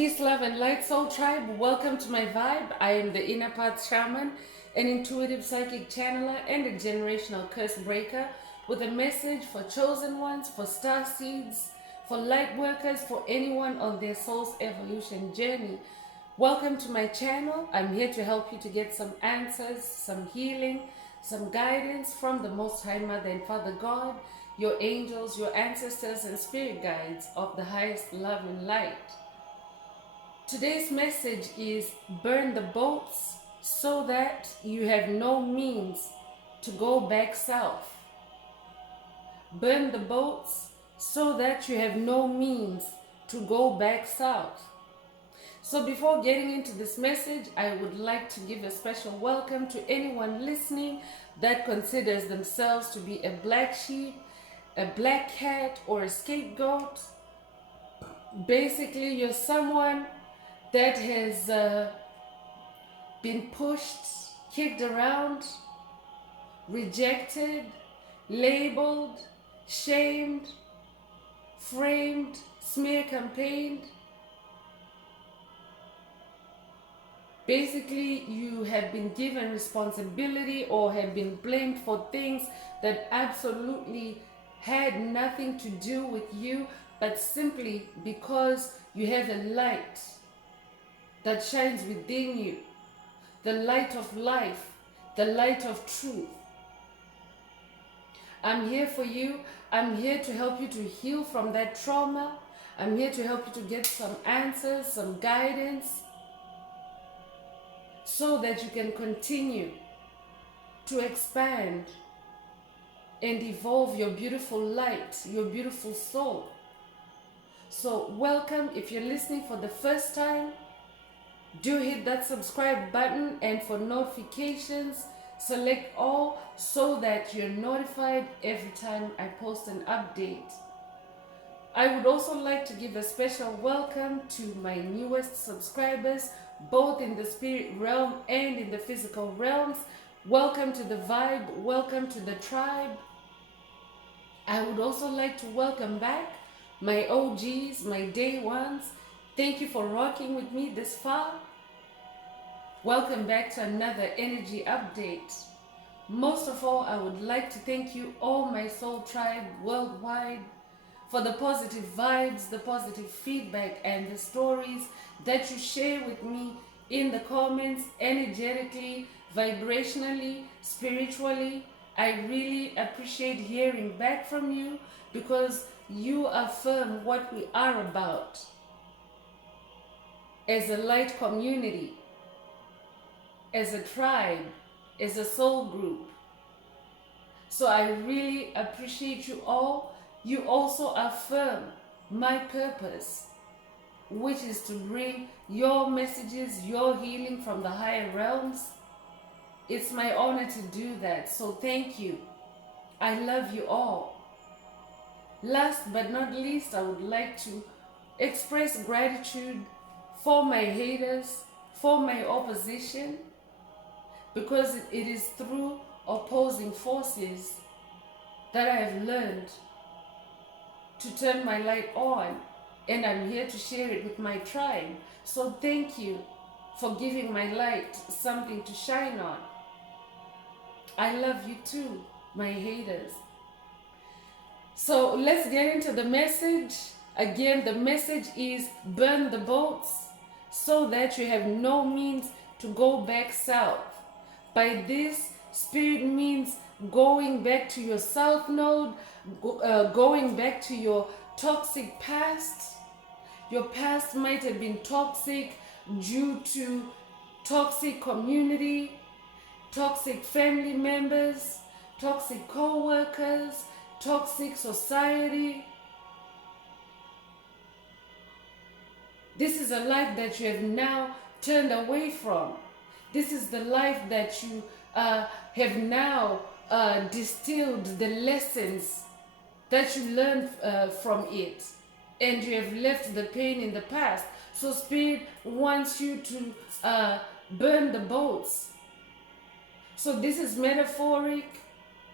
Peace, love, and light, soul tribe. Welcome to my vibe. I am the Inner Path Shaman, an intuitive psychic channeler, and a generational curse breaker with a message for chosen ones, for star seeds, for light workers, for anyone on their soul's evolution journey. Welcome to my channel. I'm here to help you to get some answers, some healing, some guidance from the Most High Mother and Father God, your angels, your ancestors, and spirit guides of the highest love and light. Today's message is burn the boats so that you have no means to go back south. Burn the boats so that you have no means to go back south. So before getting into this message, I would like to give a special welcome to anyone listening that considers themselves to be a black sheep, a black cat, or a scapegoat. Basically, you're someone that has been pushed, kicked around, rejected, labeled, shamed, framed, smear campaigned. Basically, you have been given responsibility or have been blamed for things that absolutely had nothing to do with you, but simply because you have a light that shines within you, the light of life, the light of truth. I'm here for you. I'm here to help you to heal from that trauma. I'm here to help you to get some answers, some guidance, so that you can continue to expand and evolve your beautiful light, your beautiful soul. So welcome. If you're listening for the first time, do hit that subscribe button, and for notifications, select all so that you're notified every time I post an update. I would also like to give a special welcome to my newest subscribers, both in the spirit realm and in the physical realms. Welcome to the vibe, welcome to the tribe. I would also like to welcome back my OGs, my day ones. Thank you for rocking with me this far. Welcome back to another energy update. Most of all, I would like to thank you, all my soul tribe worldwide, for the positive vibes, the positive feedback, and the stories that you share with me in the comments, energetically, vibrationally, spiritually. I really appreciate hearing back from you because you affirm what we are about as a light community, as a tribe, as a soul group. So I really appreciate you all. You also affirm my purpose, which is to bring your messages, your healing from the higher realms. It's my honor to do that. So thank you. I love you all. Last but not least, I would like to express gratitude for my haters, for my opposition, because it is through opposing forces that I have learned to turn my light on, and I'm here to share it with my tribe. So thank you for giving my light something to shine on. I love you too, my haters. So let's get into the message. Again, the message is burn the boats so that you have no means to go back south. By this, spirit means going back to your south node, going back to your toxic past. Your past might have been toxic due to toxic community, toxic family members, toxic co-workers, toxic society. This is a life that you have now turned away from. This is the life that you have now distilled the lessons that you learned from it, and you have left the pain in the past. So Spirit wants you to burn the boats. So this is metaphoric.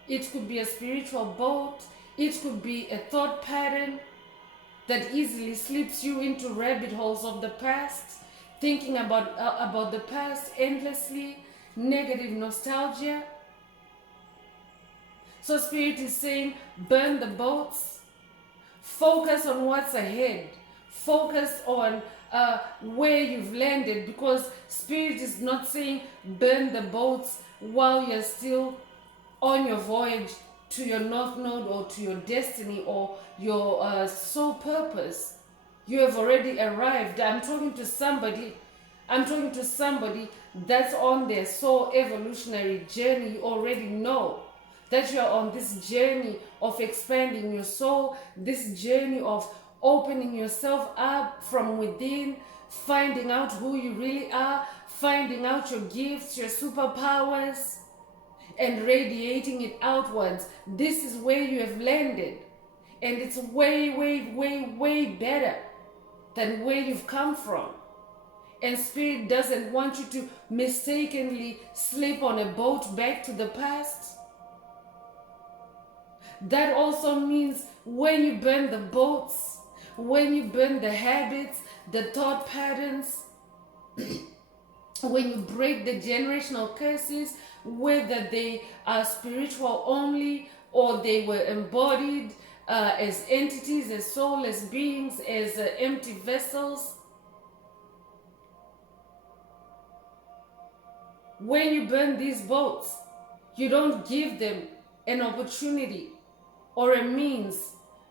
It could be a spiritual boat. It could be a thought pattern. that easily slips you into rabbit holes of the past, thinking about the past endlessly, negative nostalgia. So Spirit is saying, burn the boats, focus on what's ahead, focus on where you've landed, because Spirit is not saying burn the boats while you're still on your voyage to your north node or to your destiny or your soul purpose. You have already arrived. I'm talking to somebody that's on their soul evolutionary journey. You already know that you're on this journey of expanding your soul, this journey of opening yourself up from within, finding out who you really are, finding out your gifts, your superpowers, and radiating it outwards. This is where you have landed. And it's way, way, way, way better than where you've come from. And Spirit doesn't want you to mistakenly slip on a boat back to the past. That also means when you burn the boats, when you burn the habits, the thought patterns, when you break the generational curses, whether they are spiritual only or they were embodied as entities, as soulless beings, as empty vessels. When you burn these boats, you don't give them an opportunity or a means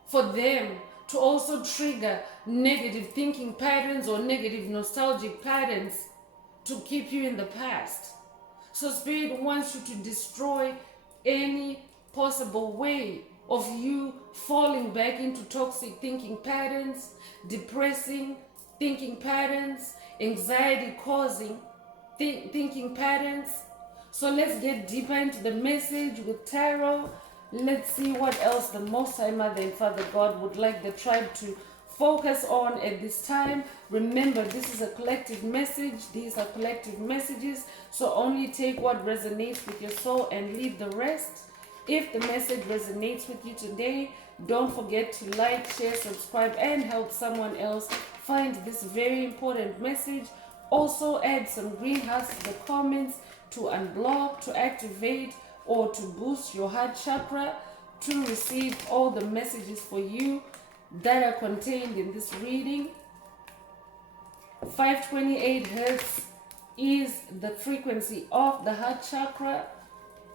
for them to also trigger negative thinking patterns or negative nostalgic patterns to keep you in the past. So Spirit wants you to destroy any possible way of you falling back into toxic thinking patterns, depressing thinking patterns, anxiety causing thinking patterns. So let's get deeper into the message with tarot. Let's see what else the Most High Mother and Father God would like the tribe to focus on at this time. Remember, this is a collective message. These are collective messages. So only take what resonates with your soul and leave the rest. If the message resonates with you today, don't forget to like, share, subscribe, and help someone else find this very important message. Also add some green hearts to the comments to unblock, to activate, or to boost your heart chakra to receive all the messages for you that are contained in this reading. 528 hertz is the frequency of the heart chakra,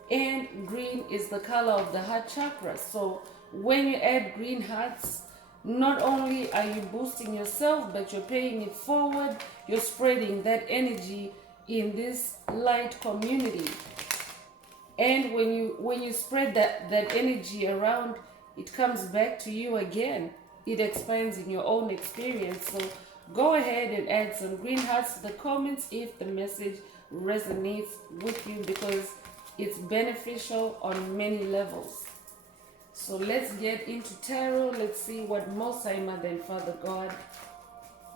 and green is the color of the heart chakra. So when you add green hearts, not only are you boosting yourself, but you're paying it forward. You're spreading that energy in this light community. And when you spread that energy around, it comes back to you again. It expands in your own experience. So go ahead and add some green hearts to the comments if the message resonates with you, because it's beneficial on many levels. So let's get into tarot. Let's see what Most High Mother and Father God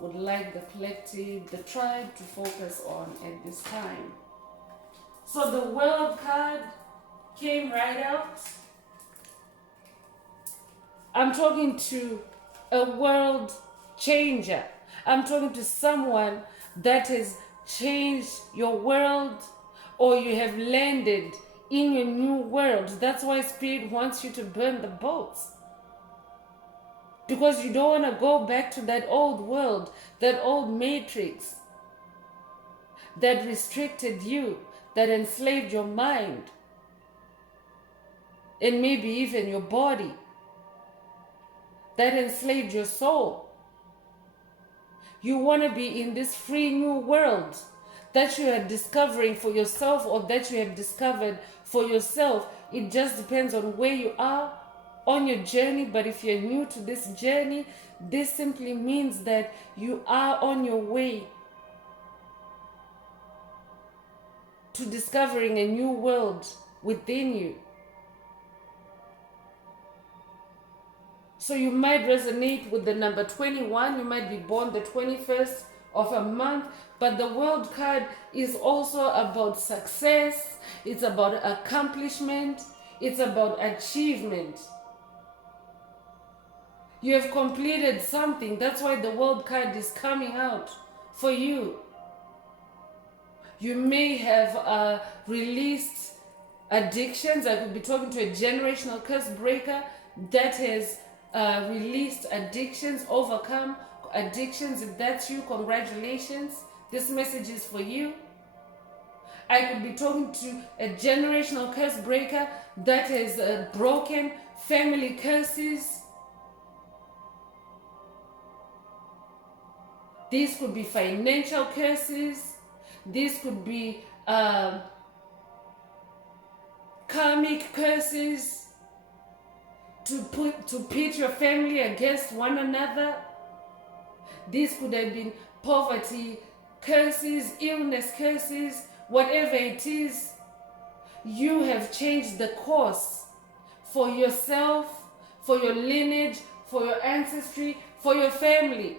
would like the collective, the tribe, to focus on at this time. So the World card came right out. I'm talking to a world changer. I'm talking to someone that has changed your world, or you have landed in your new world. That's why Spirit wants you to burn the boats. Because you don't want to go back to that old world, that old matrix that restricted you, that enslaved your mind, and maybe even your body, that enslaved your soul. You want to be in this free new world that you are discovering for yourself, or that you have discovered for yourself. It just depends on where you are on your journey. But if you're new to this journey, this simply means that you are on your way to discovering a new world within you. So you might resonate with the number 21. You might be born the 21st of a month. But the World card is also about success. It's about accomplishment. It's about achievement. You have completed something. That's why the world card is coming out for you. You may have released addictions. I could be talking to a generational curse breaker that has released addictions, overcome addictions. If that's you, congratulations. This message is for you. I could be talking to a generational curse breaker that has broken family curses. These could be financial curses. These could be karmic curses to pit your family against one another. These could have been poverty curses, illness curses, whatever it is. You have changed the course for yourself, for your lineage, for your ancestry, for your family.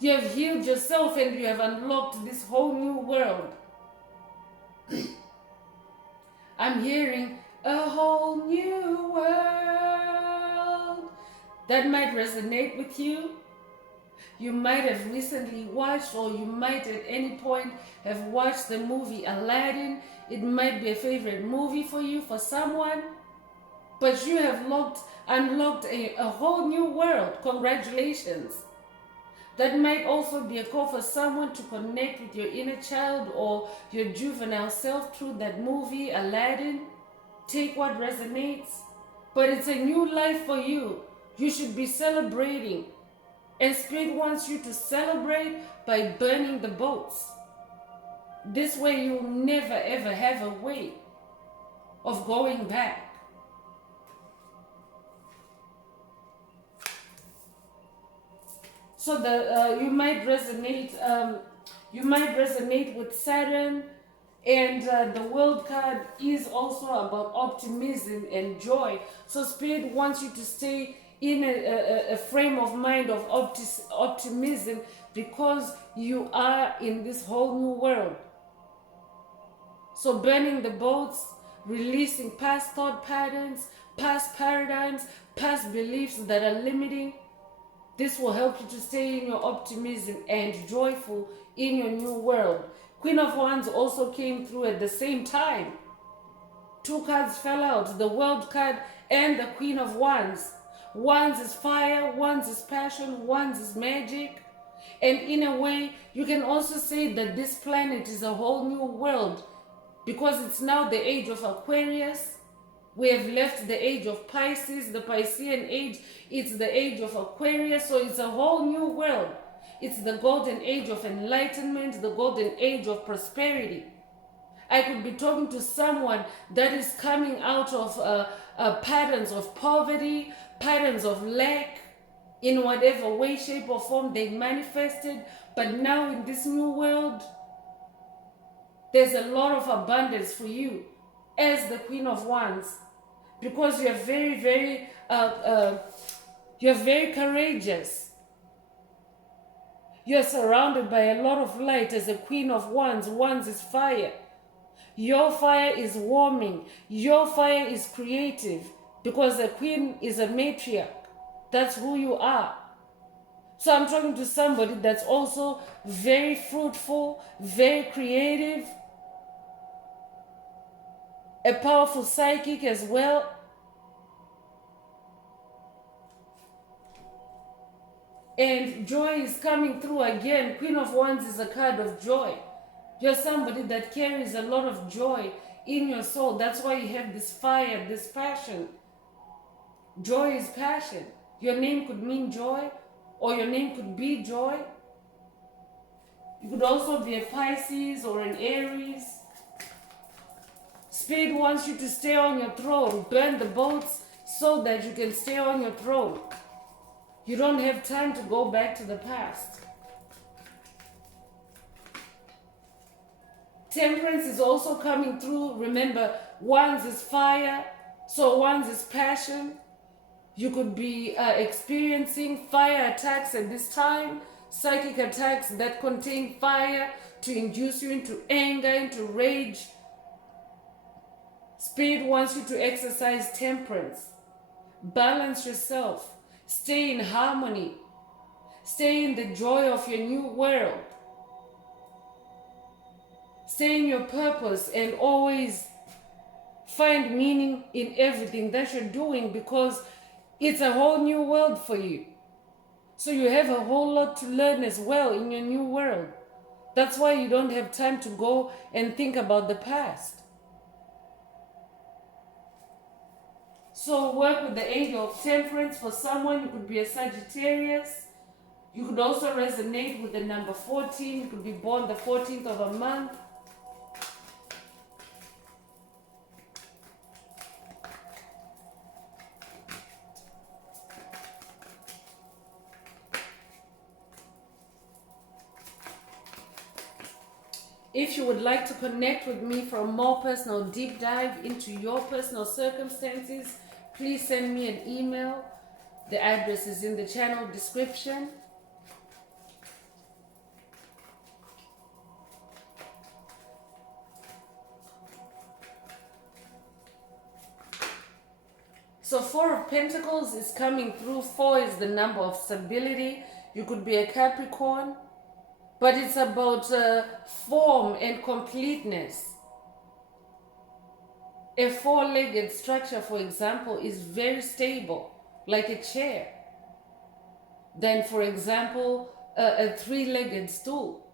You have healed yourself and you have unlocked this whole new world. I'm hearing a whole new world. That might resonate with you. You might have recently watched, or you might at any point have watched the movie Aladdin. It might be a favorite movie for you, for someone. But you have unlocked a whole new world. Congratulations. That might also be a call for someone to connect with your inner child or your juvenile self through that movie, Aladdin. Take what resonates. But it's a new life for you. You should be celebrating. And Spirit wants you to celebrate by burning the boats. This way you'll never ever have a way of going back. So you might resonate with Saturn, and the world card is also about optimism and joy. So Spirit wants you to stay in a frame of mind of optimism, because you are in this whole new world. So burning the boats, releasing past thought patterns, past paradigms, past beliefs that are limiting. This will help you to stay in your optimism and joyful in your new world. Queen of Wands also came through at the same time. Two cards fell out, the World card and the Queen of Wands. Wands is fire, Wands is passion, Wands is magic. And in a way, you can also say that this planet is a whole new world, because it's now the age of Aquarius. We have left the age of Pisces, the Piscean age. It's the age of Aquarius, so it's a whole new world. It's the golden age of enlightenment, the golden age of prosperity. I could be talking to someone that is coming out of patterns of poverty, patterns of lack, in whatever way, shape, or form they manifested. But now in this new world, there's a lot of abundance for you as the Queen of Wands, because you're very courageous. You're surrounded by a lot of light as a Queen of Wands. Wands is fire. Your fire is warming. Your fire is creative, because the Queen is a matriarch. That's who you are. So I'm talking to somebody that's also very fruitful, very creative, a powerful psychic as well. And joy is coming through again. Queen of Wands is a card of joy. You're somebody that carries a lot of joy in your soul. That's why you have this fire, this passion. Joy is passion. Your name could mean joy, or your name could be joy. You could also be a Pisces or an Aries. Spirit wants you to stay on your throne. Burn the boats so that you can stay on your throne. You don't have time to go back to the past. Temperance is also coming through. Remember, Wands is fire, so Wands is passion. You could be experiencing fire attacks at this time, psychic attacks that contain fire to induce you into anger, into rage. Spirit wants you to exercise temperance. Balance yourself. Stay in harmony. Stay in the joy of your new world. Stay in your purpose and always find meaning in everything that you're doing, because it's a whole new world for you. So you have a whole lot to learn as well in your new world. That's why you don't have time to go and think about the past. So work with the angel of temperance. For someone, you could be a Sagittarius. You could also resonate with the number 14. You could be born the 14th of a month. If you would like to connect with me for a more personal deep dive into your personal circumstances, please send me an email. The address is in the channel description. So 4 of Pentacles is coming through. 4 is the number of stability. You could be a Capricorn, but it's about form and completeness. A 4-legged structure, for example, is very stable, like a chair, than, for example, a 3-legged stool.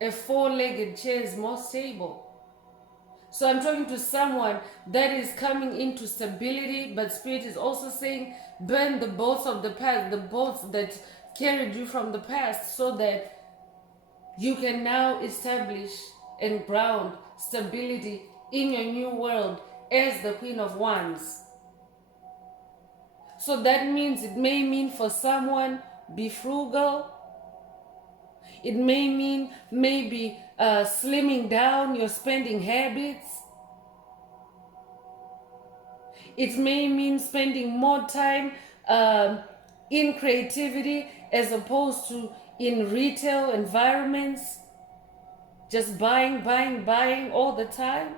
A 4-legged chair is more stable. So I'm talking to someone that is coming into stability, but Spirit is also saying burn the boats of the past, the boats that carried you from the past, so that you can now establish and ground stability in your new world as the Queen of Wands. So that means, it may mean for someone, be frugal. It may mean maybe slimming down your spending habits. It may mean spending more time in creativity as opposed to in retail environments, just buying all the time.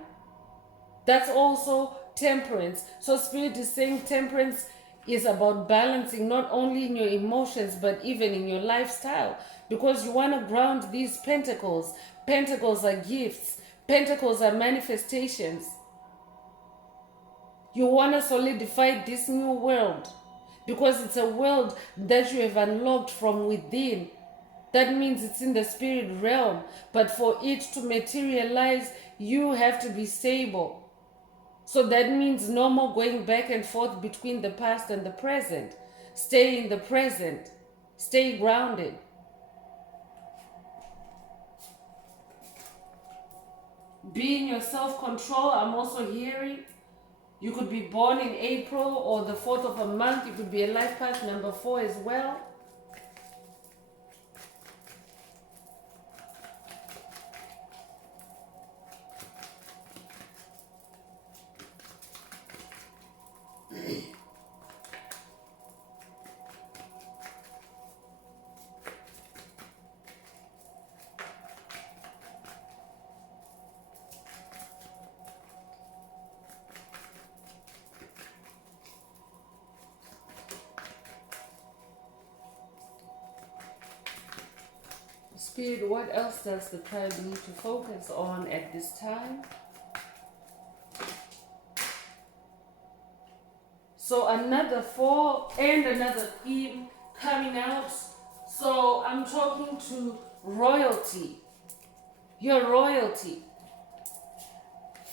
That's also temperance. So Spirit is saying temperance is about balancing, not only in your emotions but even in your lifestyle, because you want to ground these pentacles. Pentacles are gifts. Pentacles are manifestations. You want to solidify this new world because it's a world that you have unlocked from within. That means it's in the spirit realm, but for it to materialize, you have to be stable. So that means no more going back and forth between the past and the present. Stay in the present. Stay grounded. Be in your self-control. I'm also hearing you could be born in April or the 4th of a month. You could be a life path number 4 as well. Spirit, what else does the tribe need to focus on at this time? So another 4 and another theme coming out. So I'm talking to royalty. Your royalty.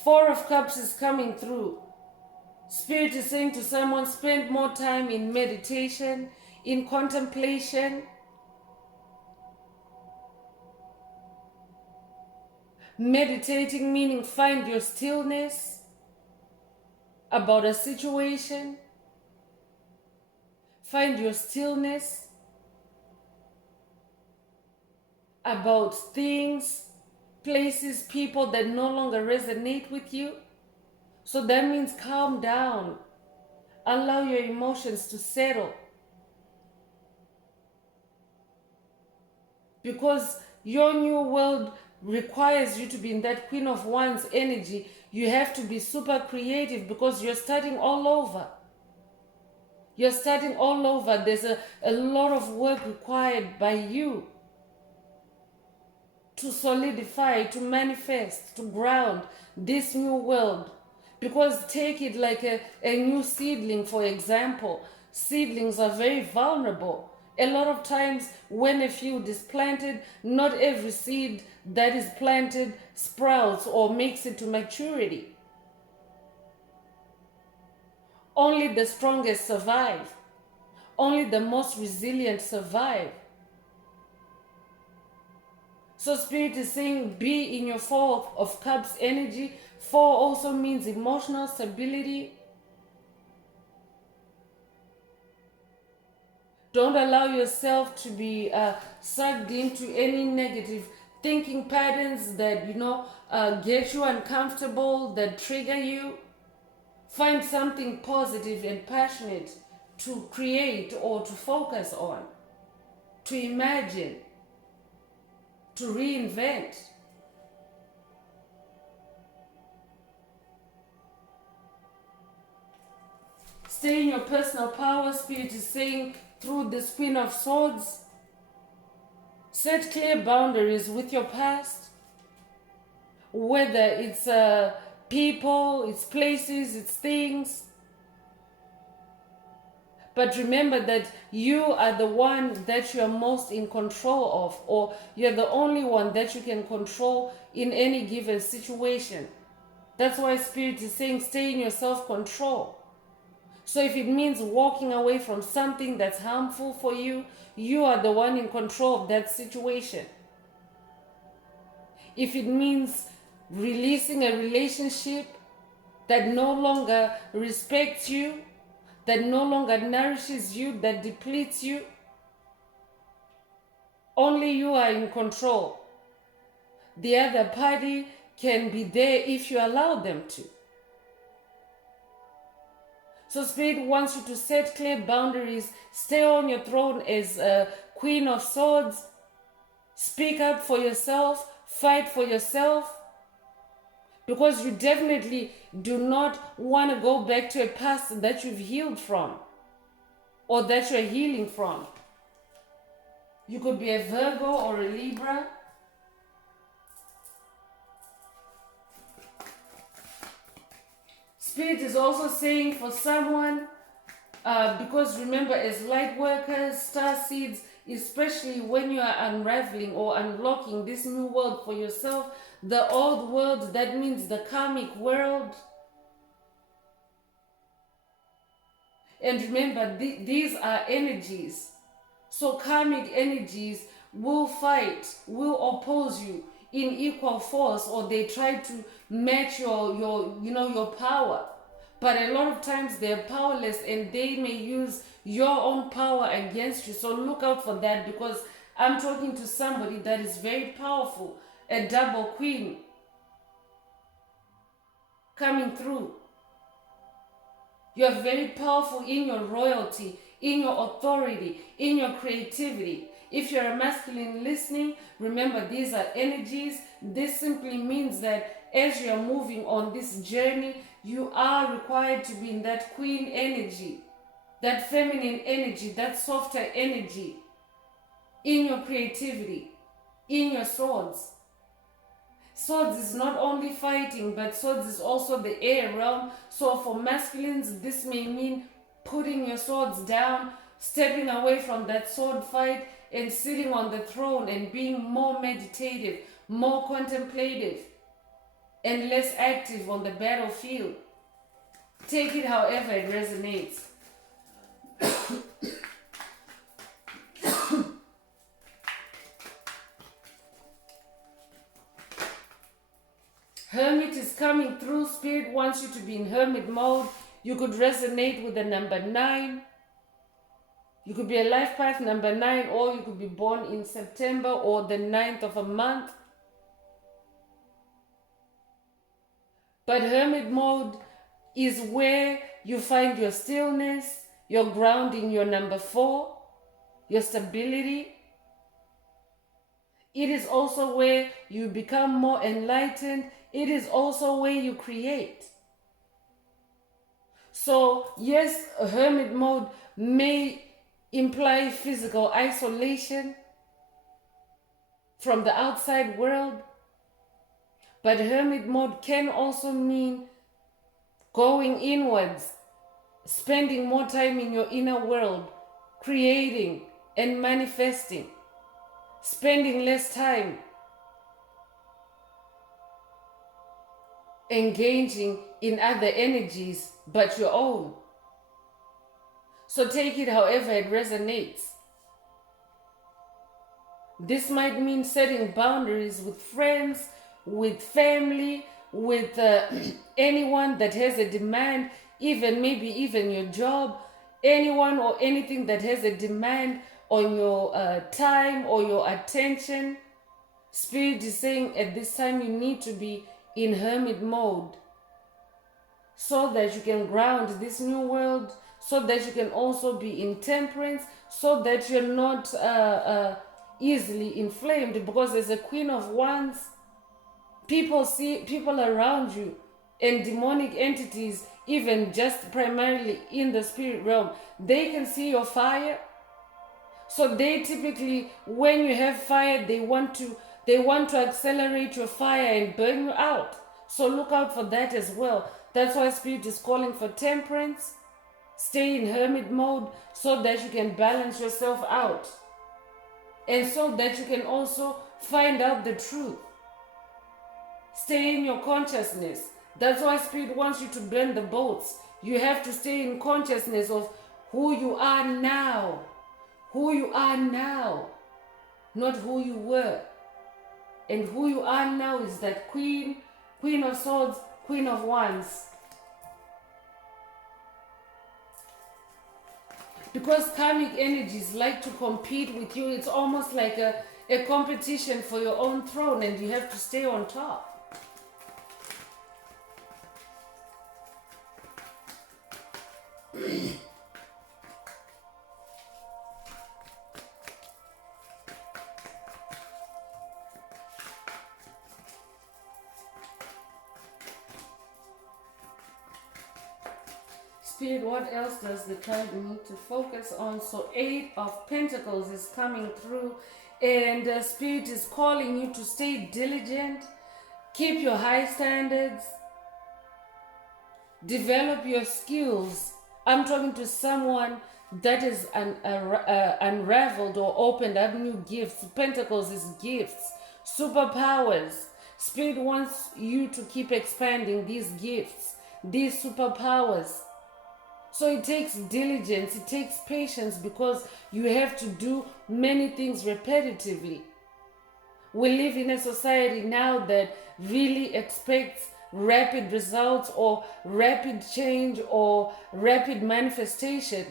4 of Cups is coming through. Spirit is saying to someone, spend more time in meditation, in contemplation. Meditating meaning find your stillness about a situation. Find your stillness about things, places, people that no longer resonate with you. So that means calm down. Allow your emotions to settle. Because your new world requires you to be in that Queen of Wands energy. You have to be super creative because you're starting all over. You're starting all over. There's a lot of work required by you to solidify, to manifest, to ground this new world. Because take it like a new seedling, for example. Seedlings are very vulnerable. A lot of times when a field is planted, not every seed that is planted sprouts or makes it to maturity. Only the strongest survive. Only the most resilient survive. So Spirit is saying, be in your Four of Cups energy. Four also means emotional stability. Don't allow yourself to be sucked into any negative thinking patterns that, get you uncomfortable, that trigger you. Find something positive and passionate to create or to focus on, to imagine, to reinvent. Stay in your personal power. Spirit is saying through this Queen of Swords, set clear boundaries with your past, whether it's people, it's places, it's things. But remember that you are the one that you are most in control of, or you're the only one that you can control in any given situation. That's why Spirit is saying stay in your self-control. So if it means walking away from something that's harmful for you, you are the one in control of that situation. If it means releasing a relationship that no longer respects you, that no longer nourishes you, that depletes you, only you are in control. The other party can be there if you allow them to. So Spirit wants you to set clear boundaries, stay on your throne as a Queen of Swords, speak up for yourself, fight for yourself, because you definitely do not want to go back to a past that you've healed from or that you're healing from. You could be a Virgo or a Libra. Spirit is also saying for someone, because remember, as light workers, star seeds, especially when you are unraveling or unlocking this new world for yourself, the old world, that means the karmic world. And remember, these are energies. So karmic energies will fight, will oppose you in equal force, or they try to match your power. But a lot of times they're powerless and they may use your own power against you. So look out for that, because I'm talking to somebody that is very powerful, a double queen coming through. You're very powerful in your royalty, in your authority, in your creativity. If you're a masculine listening, remember these are energies. This simply means that as you're moving on this journey, you are required to be in that queen energy, that feminine energy, that softer energy, in your creativity, in your swords. Swords is not only fighting, but swords is also the air realm. So for masculines, this may mean putting your swords down, stepping away from that sword fight, and sitting on the throne and being more meditative, more contemplative, and less active on the battlefield. Take it however it resonates. Hermit is coming through. Spirit wants you to be in hermit mode. You could resonate with the number 9. You could be a life path number 9, or you could be born in September or the 9th of a month. But hermit mode is where you find your stillness, your grounding, your number 4, your stability. It is also where you become more enlightened. It is also where you create. So yes, a hermit mode may imply physical isolation from the outside world, but hermit mode can also mean going inwards, spending more time in your inner world, creating and manifesting, spending less time engaging in other energies but your own. So take it however it resonates. This might mean setting boundaries with friends, with family, with anyone that has a demand, even maybe even your job, anyone or anything that has a demand on your time or your attention. Spirit is saying at this time you need to be in hermit mode so that you can ground this new world, so that you can also be in temperance, so that you're not easily inflamed. Because as a Queen of Wands, people see people around you and demonic entities, even just primarily in the spirit realm, they can see your fire. So they typically, when you have fire, they want to accelerate your fire and burn you out. So look out for that as well. That's why Spirit is calling for temperance. Stay in hermit mode so that you can balance yourself out. And so that you can also find out the truth. Stay in your consciousness. That's why Spirit wants you to burn the boats. You have to stay in consciousness of who you are now. Who you are now, not who you were. And who you are now is that Queen of Swords, Queen of Wands. Because karmic energies like to compete with you. It's almost like a competition for your own throne, and you have to stay on top. Spirit, what else does the tribe need to focus on? So 8 of Pentacles is coming through, and Spirit is calling you to stay diligent, keep your high standards, develop your skills. I'm talking to someone that is unraveled or opened up new gifts. Pentacles is gifts, superpowers. Spirit wants you to keep expanding these gifts, these superpowers. So it takes diligence, it takes patience, because you have to do many things repetitively. We live in a society now that really expects rapid results or rapid change or rapid manifestation.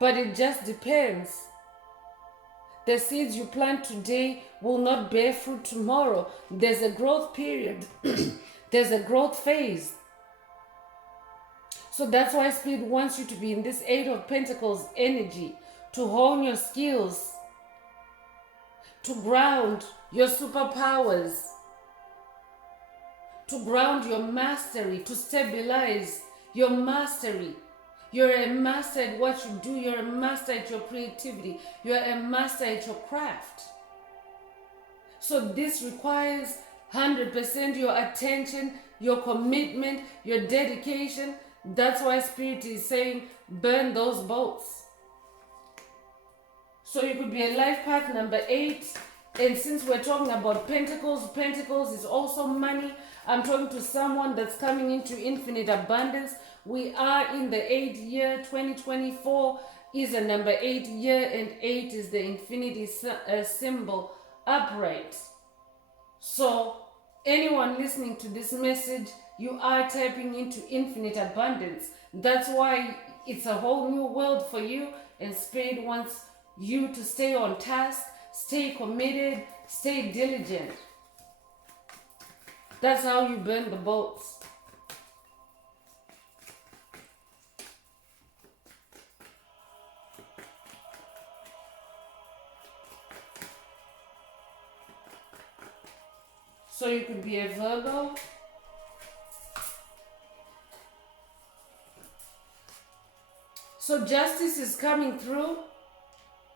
But it just depends. The seeds you plant today will not bear fruit tomorrow. There's a growth period. There's a growth phase. So that's why Spirit wants you to be in this 8 of Pentacles energy, to hone your skills, to ground your superpowers, to ground your mastery, to stabilize your mastery. You're a master at what you do. You're a master at your creativity. You're a master at your craft. So this requires 100% your attention, your commitment, your dedication. That's why Spirit is saying, burn those boats. So you could be a life path number 8. And since we're talking about Pentacles, Pentacles is also money. I'm talking to someone that's coming into infinite abundance. We are in the 8th year. 2024 is a number 8 year, and 8 is the infinity symbol upright. So anyone listening to this message, you are tapping into infinite abundance. That's why it's a whole new world for you, and Spirit wants you to stay on task, stay committed, stay diligent. That's how you burn the boats. So you could be a Virgo, So justice is coming through.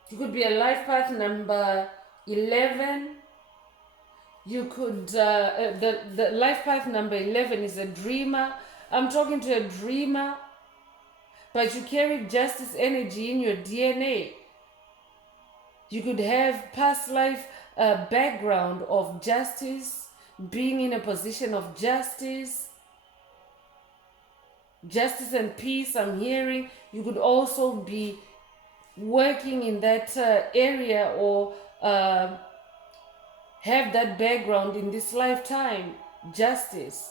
You could be a life path number 11. You could, the life path number 11 is a dreamer. I'm talking to a dreamer, but you carry justice energy in your DNA. You could have past life background of justice, being in a position of justice and peace. I'm hearing you could also be working in that area, or have that background in this lifetime, justice.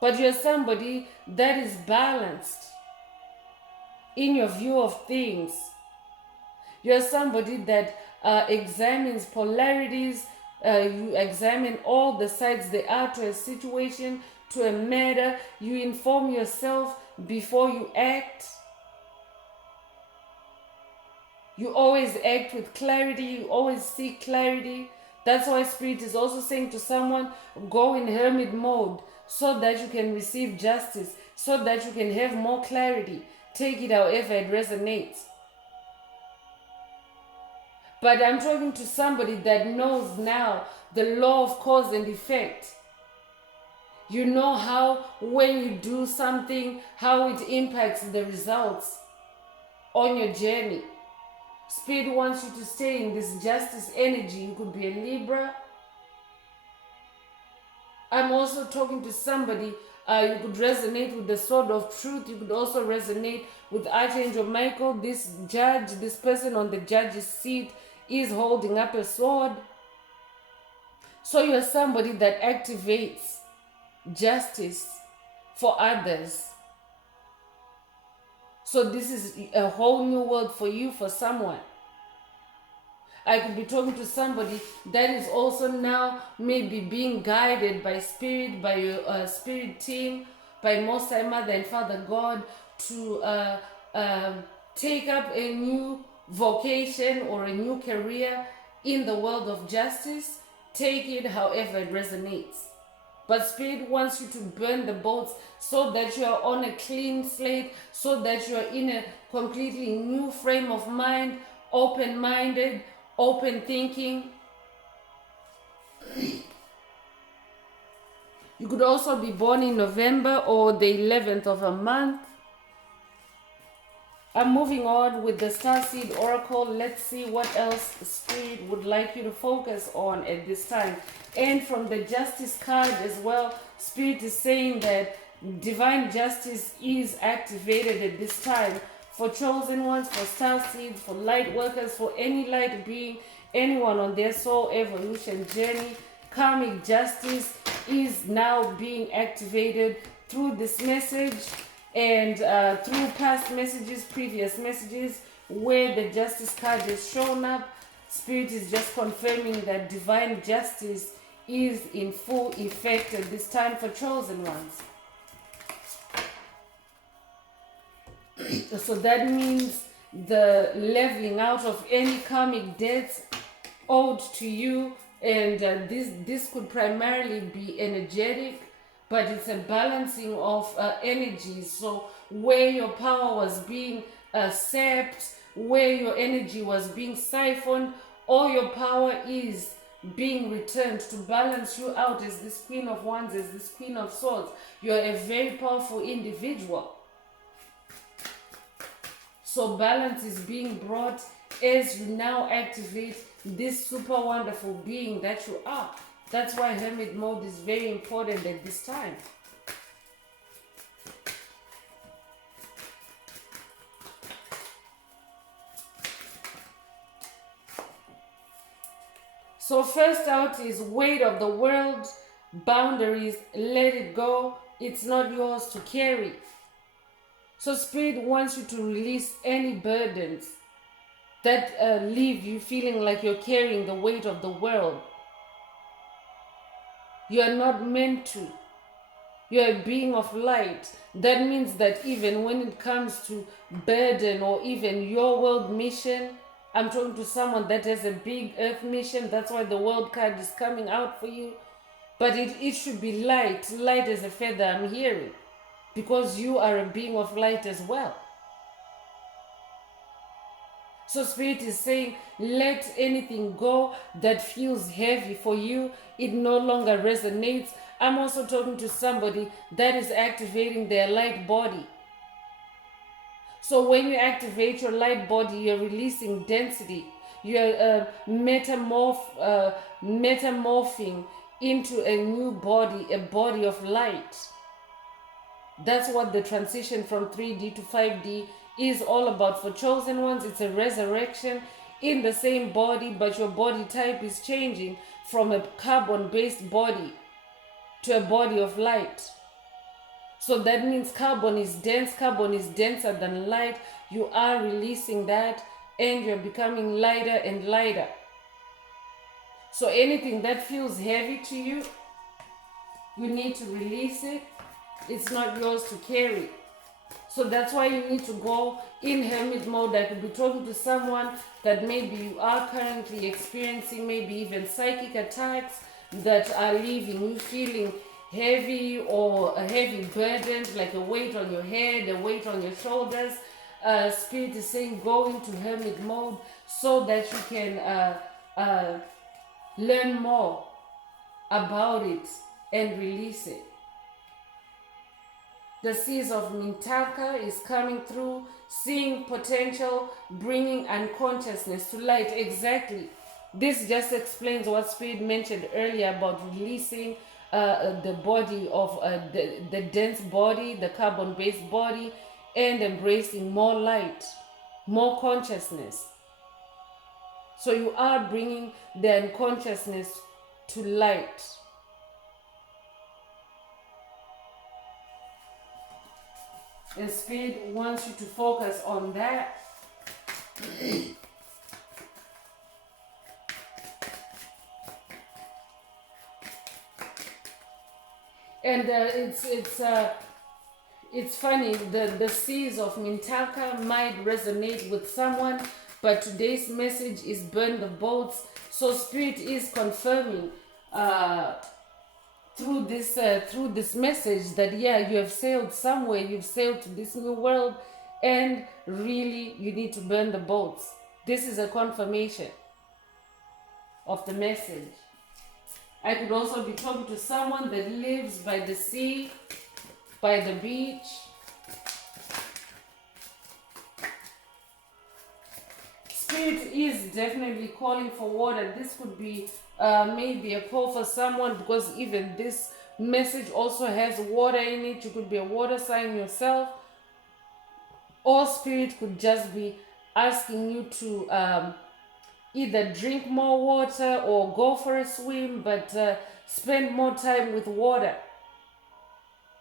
But you're somebody that is balanced in your view of things. You're somebody that examines polarities. You examine all the sides there are to a situation, to a matter. You inform yourself before you act. You always act with clarity. You always seek clarity. That's why Spirit is also saying to someone, go in hermit mode so that you can receive justice, so that you can have more clarity. Take it however it resonates. But I'm talking to somebody that knows now the law of cause and effect. You know how when you do something, how it impacts the results on your journey. Spirit wants you to stay in this justice energy. You could be a Libra. I'm also talking to somebody, you could resonate with the sword of truth. You could also resonate with Archangel Michael. This judge, this person on the judge's seat is holding up a sword. So you're somebody that activates justice for others. So this is a whole new world for you, for someone. I could be talking to somebody that is also now maybe being guided by Spirit, by your Spirit team, by Most High Mother and Father God to take up a new vocation or a new career in the world of justice. Take it however it resonates. But Spirit wants you to burn the boats so that you are on a clean slate, so that you are in a completely new frame of mind, open-minded, open thinking. You could also be born in November or the 11th of a month. I'm moving on with the Starseed Oracle. Let's see what else Spirit would like you to focus on at this time. And from the Justice card as well, Spirit is saying that divine justice is activated at this time for chosen ones, for starseeds, for light workers, for any light being, anyone on their soul evolution journey. Karmic justice is now being activated through this message and through past messages, previous messages, where the justice card has shown up. Spirit is just confirming that divine justice is in full effect at this time for chosen ones. So that means the leveling out of any karmic debts owed to you, and this could primarily be energetic, but it's a balancing of energies. So where your power was being sapped, where your energy was being siphoned, all your power is being returned to balance you out as this Queen of Wands, as this Queen of Swords. You're a very powerful individual. So balance is being brought as you now activate this super wonderful being that you are. That's why hermit mode is very important at this time. So first out is weight of the world, boundaries, let it go. It's not yours to carry. So Spirit wants you to release any burdens that leave you feeling like you're carrying the weight of the world. You are not meant to. You're a being of light. That means that even when it comes to burden or even your world mission, I'm talking to someone that has a big earth mission. That's why the world card is coming out for you. But it should be light. Light as a feather, I'm hearing. Because you are a being of light as well. So Spirit is saying, let anything go that feels heavy for you. It no longer resonates. I'm also talking to somebody that is activating their light body. So when you activate your light body, you're releasing density. You're metamorphing into a new body, a body of light. That's what the transition from 3D to 5D is all about. For chosen ones, it's a resurrection in the same body, but your body type is changing from a carbon-based body to a body of light. So that means carbon is denser than light. You are releasing that and you're becoming lighter and lighter. So anything that feels heavy to you, you need to release it. It's not yours to carry. So that's why you need to go in hermit mode. I could be talking to someone that maybe you are currently experiencing, maybe even psychic attacks that are leaving you feeling heavy or a heavy burden, like a weight on your head, a weight on your shoulders. Spirit is saying go into hermit mode so that you can learn more about it and release it. The seas of Mintaka is coming through, seeing potential, bringing unconsciousness to light. Exactly. This just explains what Spirit mentioned earlier about releasing the body of the dense body, the carbon-based body, and embracing more light, more consciousness. So you are bringing the unconsciousness to light. And Spirit wants you to focus on that. And it's funny, the seas of Mintaka might resonate with someone, but today's message is burn the boats. So Spirit is confirming through this message that you have sailed somewhere, you've sailed to this new world, and really you need to burn the boats. This is a confirmation of the message. I could also be talking to someone that lives by the sea, by the beach. Spirit is definitely calling for water. This could be maybe a call for someone, because even this message also has water in it. You could be a water sign yourself, or Spirit could just be asking you to either drink more water or go for a swim, but spend more time with water.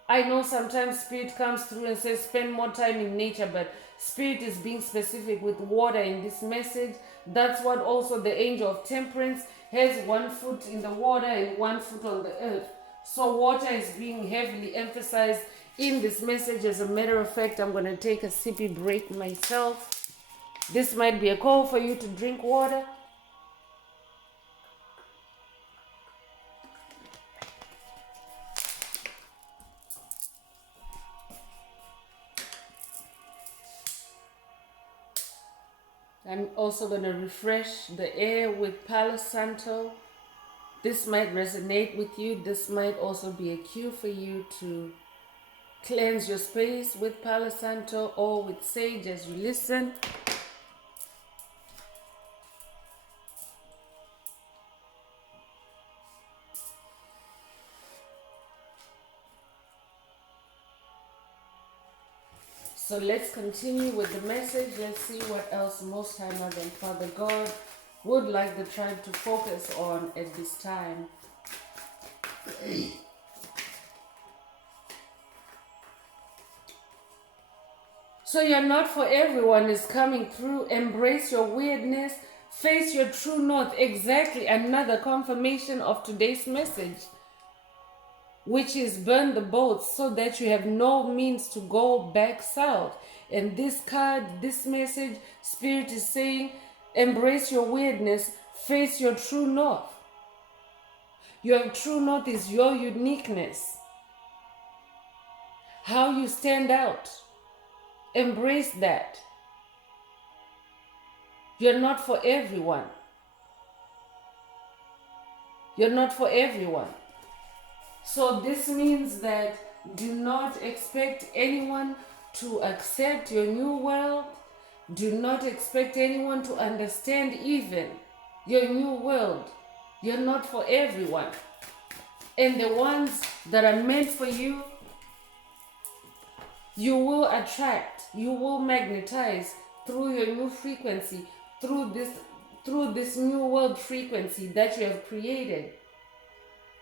I know sometimes Spirit comes through and says spend more time in nature, but Spirit is being specific with water in this message. That's what also the angel of temperance has, 1 foot in the water and 1 foot on the earth. So water is being heavily emphasized in this message. As a matter of fact, I'm going to take a sippy break myself. This might be a call for you to drink water. I'm also going to refresh the air with Palo Santo. This might resonate with you. This might also be a cue for you to cleanse your space with Palo Santo or with sage as you listen. So let's continue with the message. Let's see what else Most High Mother and Father God would like the tribe to focus on at this time. So you're not for everyone is coming through. Embrace your weirdness. Face your true north. Exactly. Another confirmation of today's message, which is burn the boats so that you have no means to go back south. And this card, this message, Spirit is saying, embrace your weirdness, face your true north. Your true north is your uniqueness. How you stand out. Embrace that. You're not for everyone. You're not for everyone. So this means that do not expect anyone to accept your new world. Do not expect anyone to understand even your new world. You're not for everyone. And the ones that are meant for you, you will attract, you will magnetize through your new frequency, through this new world frequency that you have created.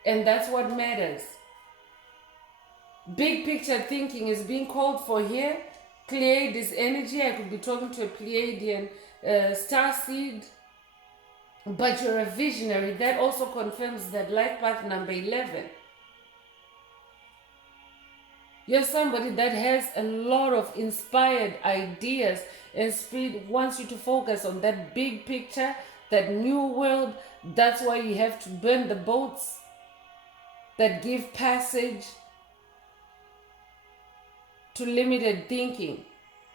And that's what matters. Big picture thinking is being called for here. Pleiades energy. I could be talking to a Pleiadian star seed. But you're a visionary. That also confirms that life path number 11. You're somebody that has a lot of inspired ideas, and Spirit wants you to focus on that big picture, that new world. That's why you have to burn the boats that give passage to limited thinking,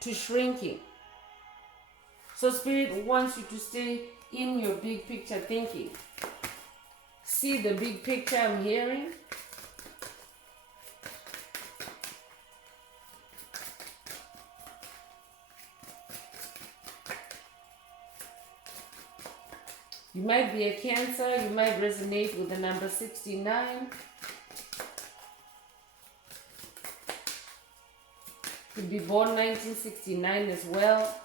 to shrinking. So Spirit wants you to stay in your big picture thinking. See the big picture I'm hearing? You might be a Cancer, you might resonate with the number 69. Could be born 1969 as well.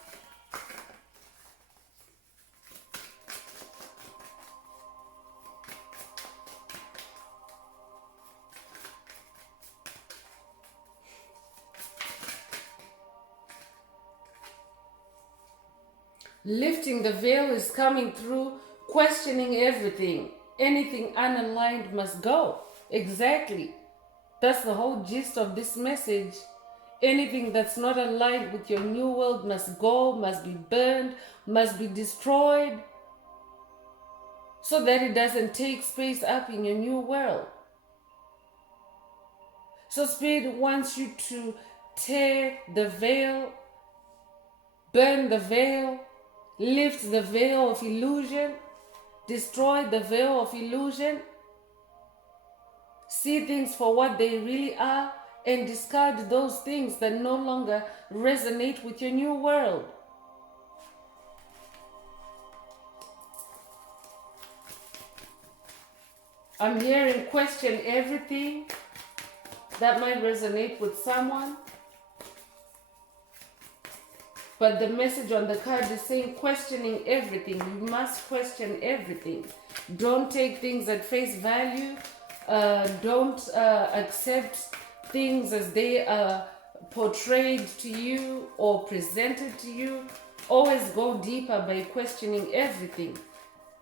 Lifting the veil is coming through, questioning everything. Anything unaligned must go. Exactly. That's the whole gist of this message. Anything that's not aligned with your new world must go, must be burned, must be destroyed, so that it doesn't take space up in your new world. So Spirit wants you to tear the veil, burn the veil, lift the veil of illusion, destroy the veil of illusion, see things for what they really are, and discard those things that no longer resonate with your new world. I'm hearing question everything. That might resonate with someone. But the message on the card is saying questioning everything. You must question everything. Don't take things at face value. Don't accept things as they are portrayed to you or presented to you. Always go deeper by questioning everything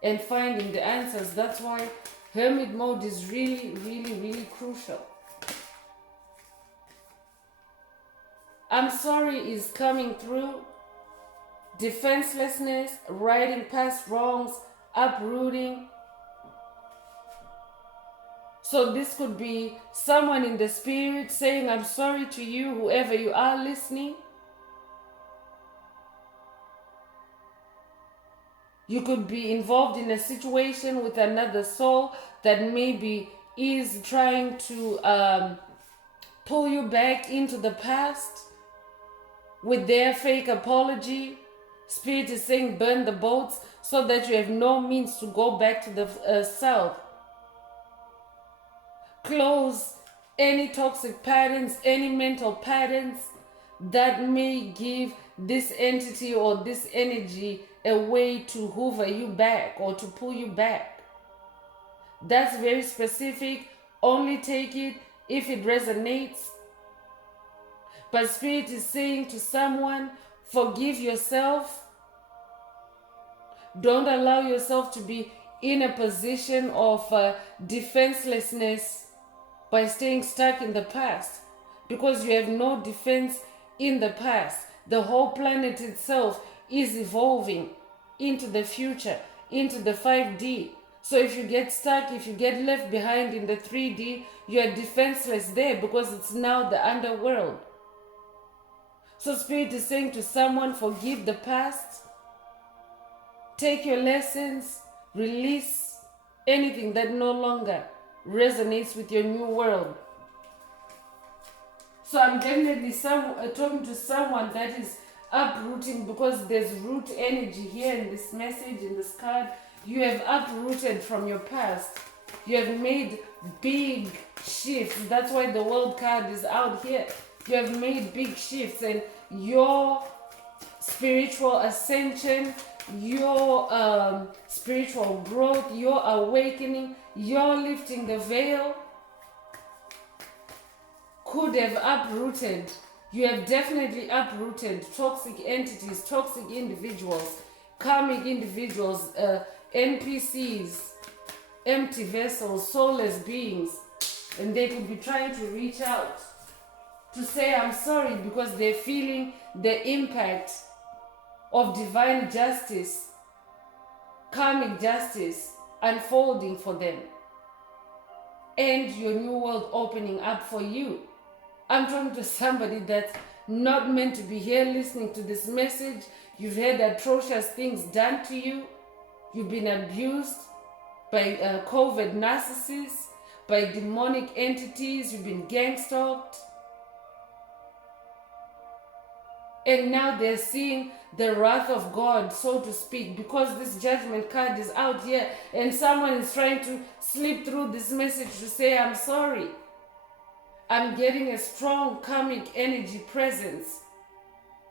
and finding the answers. That's why hermit mode is really, really, really crucial. I'm sorry is coming through. Defenselessness, righting past wrongs, uprooting. So this could be someone in the spirit saying, I'm sorry to you, whoever you are listening. You could be involved in a situation with another soul that maybe is trying to pull you back into the past with their fake apology. Spirit is saying burn the boats so that you have no means to go back to the south. Close any toxic patterns, any mental patterns that may give this entity or this energy a way to hoover you back or to pull you back. That's very specific. Only take it if it resonates. But Spirit is saying to someone, forgive yourself. Don't allow yourself to be in a position of defenselessness by staying stuck in the past, because you have no defense in the past. The whole planet itself is evolving into the future, into the 5D. So if you get stuck, if you get left behind in the 3D, you are defenseless there because it's now the underworld. So Spirit is saying to someone, forgive the past. Take your lessons, release anything that no longer resonates with your new world. So I'm definitely talking to someone that is uprooting, because there's root energy here in this message, in this card. You have uprooted from your past. You have made big shifts. That's why the world card is out here. You have made big shifts, and your spiritual ascension, your spiritual growth, your awakening, your lifting the veil could have uprooted. You have definitely uprooted toxic entities, toxic individuals, karmic individuals, NPCs, empty vessels, soulless beings. And they could be trying to reach out to say I'm sorry, because they're feeling the impact of divine justice, karmic justice unfolding for them, and your new world opening up for you. I'm talking to somebody that's not meant to be here listening to this message. You've had atrocious things done to you. You've been abused by COVID narcissists, by demonic entities. You've been gang-stalked. And now they're seeing the wrath of God, so to speak, because this judgment card is out here and someone is trying to slip through this message to say, I'm sorry. I'm getting a strong karmic energy presence.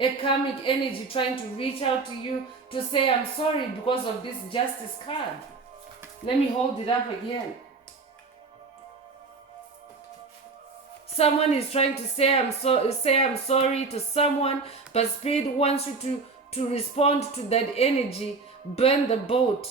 A karmic energy trying to reach out to you to say, I'm sorry because of this justice card. Let me hold it up again. Someone is trying to say I'm sorry to someone, but Spirit wants you to respond to that energy, burn the boat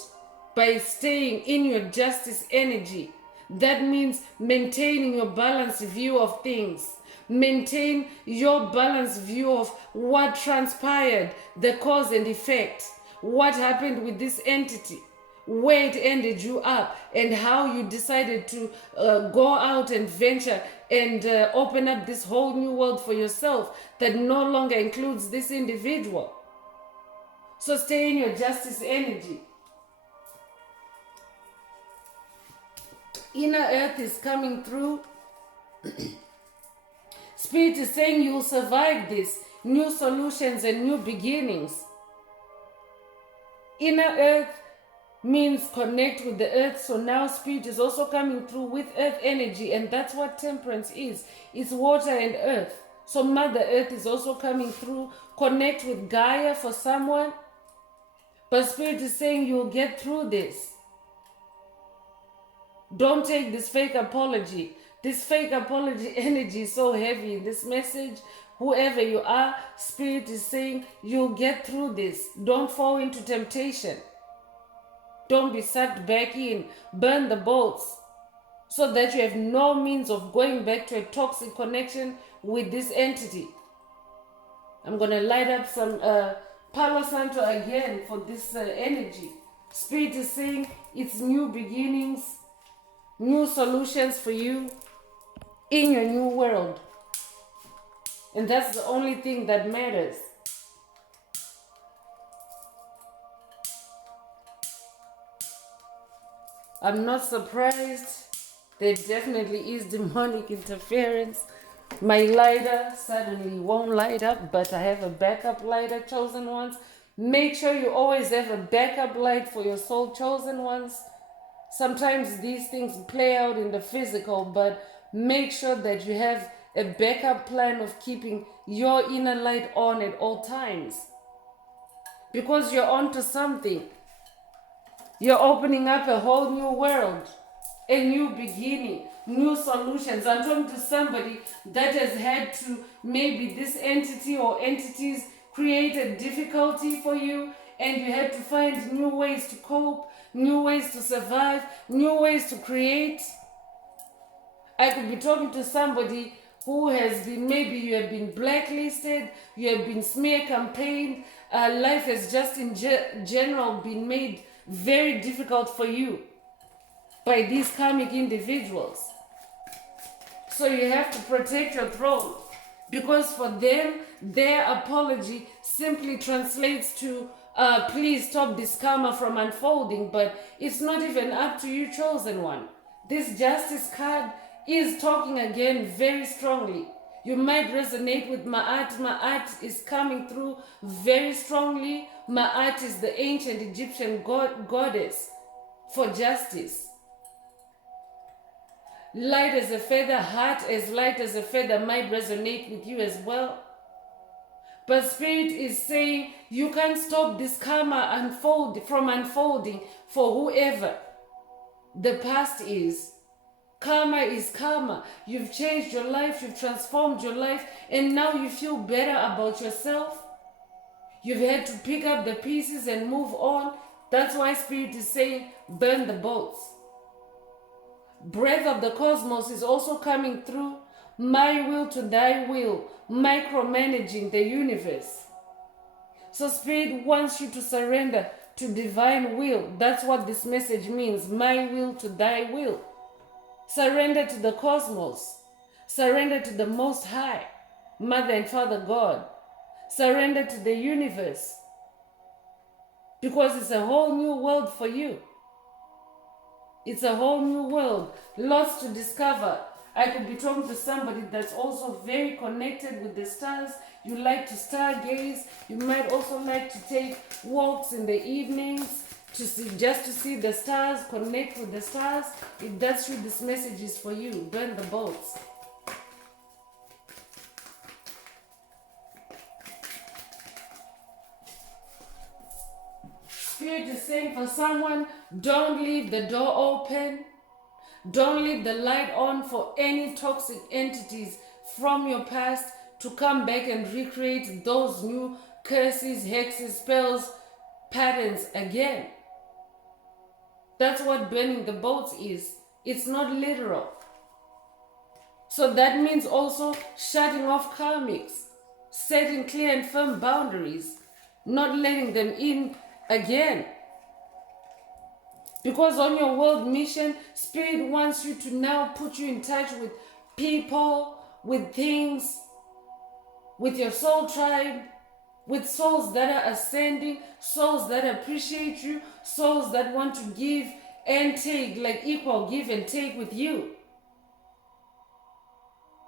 by staying in your justice energy. That means maintaining your balanced view of things. Maintain your balanced view of what transpired, the cause and effect, what happened with this entity, where it ended you up, and how you decided to go out and venture and open up this whole new world for yourself that no longer includes this individual. So stay in your justice energy. Inner earth is coming through. Spirit is saying you'll survive this. New solutions and new beginnings. Inner earth means connect with the earth. So now Spirit is also coming through with earth energy. And that's what temperance is. It's water and earth. So Mother Earth is also coming through. Connect with Gaia for someone. But Spirit is saying you'll get through this. Don't take this fake apology. This fake apology energy is so heavy in this message. Whoever you are, Spirit is saying you'll get through this. Don't fall into temptation. Don't be sucked back in. Burn the boats so that you have no means of going back to a toxic connection with this entity. I'm going to light up some Palo Santo again for this energy. Spirit is saying it's new beginnings, new solutions for you in your new world. And that's the only thing that matters. I'm not surprised. There definitely is demonic interference. My lighter suddenly won't light up, but I have a backup lighter, chosen ones. Make sure you always have a backup light for your soul, chosen ones. Sometimes these things play out in the physical, but make sure that you have a backup plan of keeping your inner light on at all times. Because you're onto something. You're opening up a whole new world, a new beginning, new solutions. I'm talking to somebody that has had to, maybe this entity or entities created difficulty for you, and you had to find new ways to cope, new ways to survive, new ways to create. I could be talking to somebody who has been, maybe you have been blacklisted, you have been smear campaigned, life has just in general been made very difficult for you by these karmic individuals. So you have to protect your throat, because for them, their apology simply translates to please stop this karma from unfolding, but it's not even up to you, chosen one. This justice card is talking again very strongly. You might resonate with Ma'at. Ma'at is coming through very strongly. Ma'at is the ancient Egyptian goddess for justice. Light as a feather, heart as light as a feather might resonate with you as well. But Spirit is saying you can't stop this karma from unfolding for whoever the past is. Karma is karma. You've changed your life, you've transformed your life, and now you feel better about yourself. You've had to pick up the pieces and move on. That's why Spirit is saying burn the boats. Breath of the cosmos is also coming through. My will to thy will, micromanaging the universe. So Spirit wants you to surrender to divine will. That's what this message means. My will to thy will. Surrender to the cosmos. Surrender to the Most High, Mother and Father God. Surrender to the universe. Because it's a whole new world for you. It's a whole new world. Lots to discover. I could be talking to somebody that's also very connected with the stars. You like to stargaze. You might also like to take walks in the evenings to see the stars, connect with the stars. If that's true, this message is for you. Burn the boats. Spirit is saying for someone, don't leave the door open. Don't leave the light on for any toxic entities from your past to come back and recreate those new curses, hexes, spells, patterns again. That's what burning the boats is. It's not literal. So that means also shutting off karmics, setting clear and firm boundaries, not letting them in again. Because on your world mission, Spirit wants you to now put you in touch with people, with things, with your soul tribe, with souls that are ascending, souls that appreciate you, souls that want to give and take, like equal give and take with you.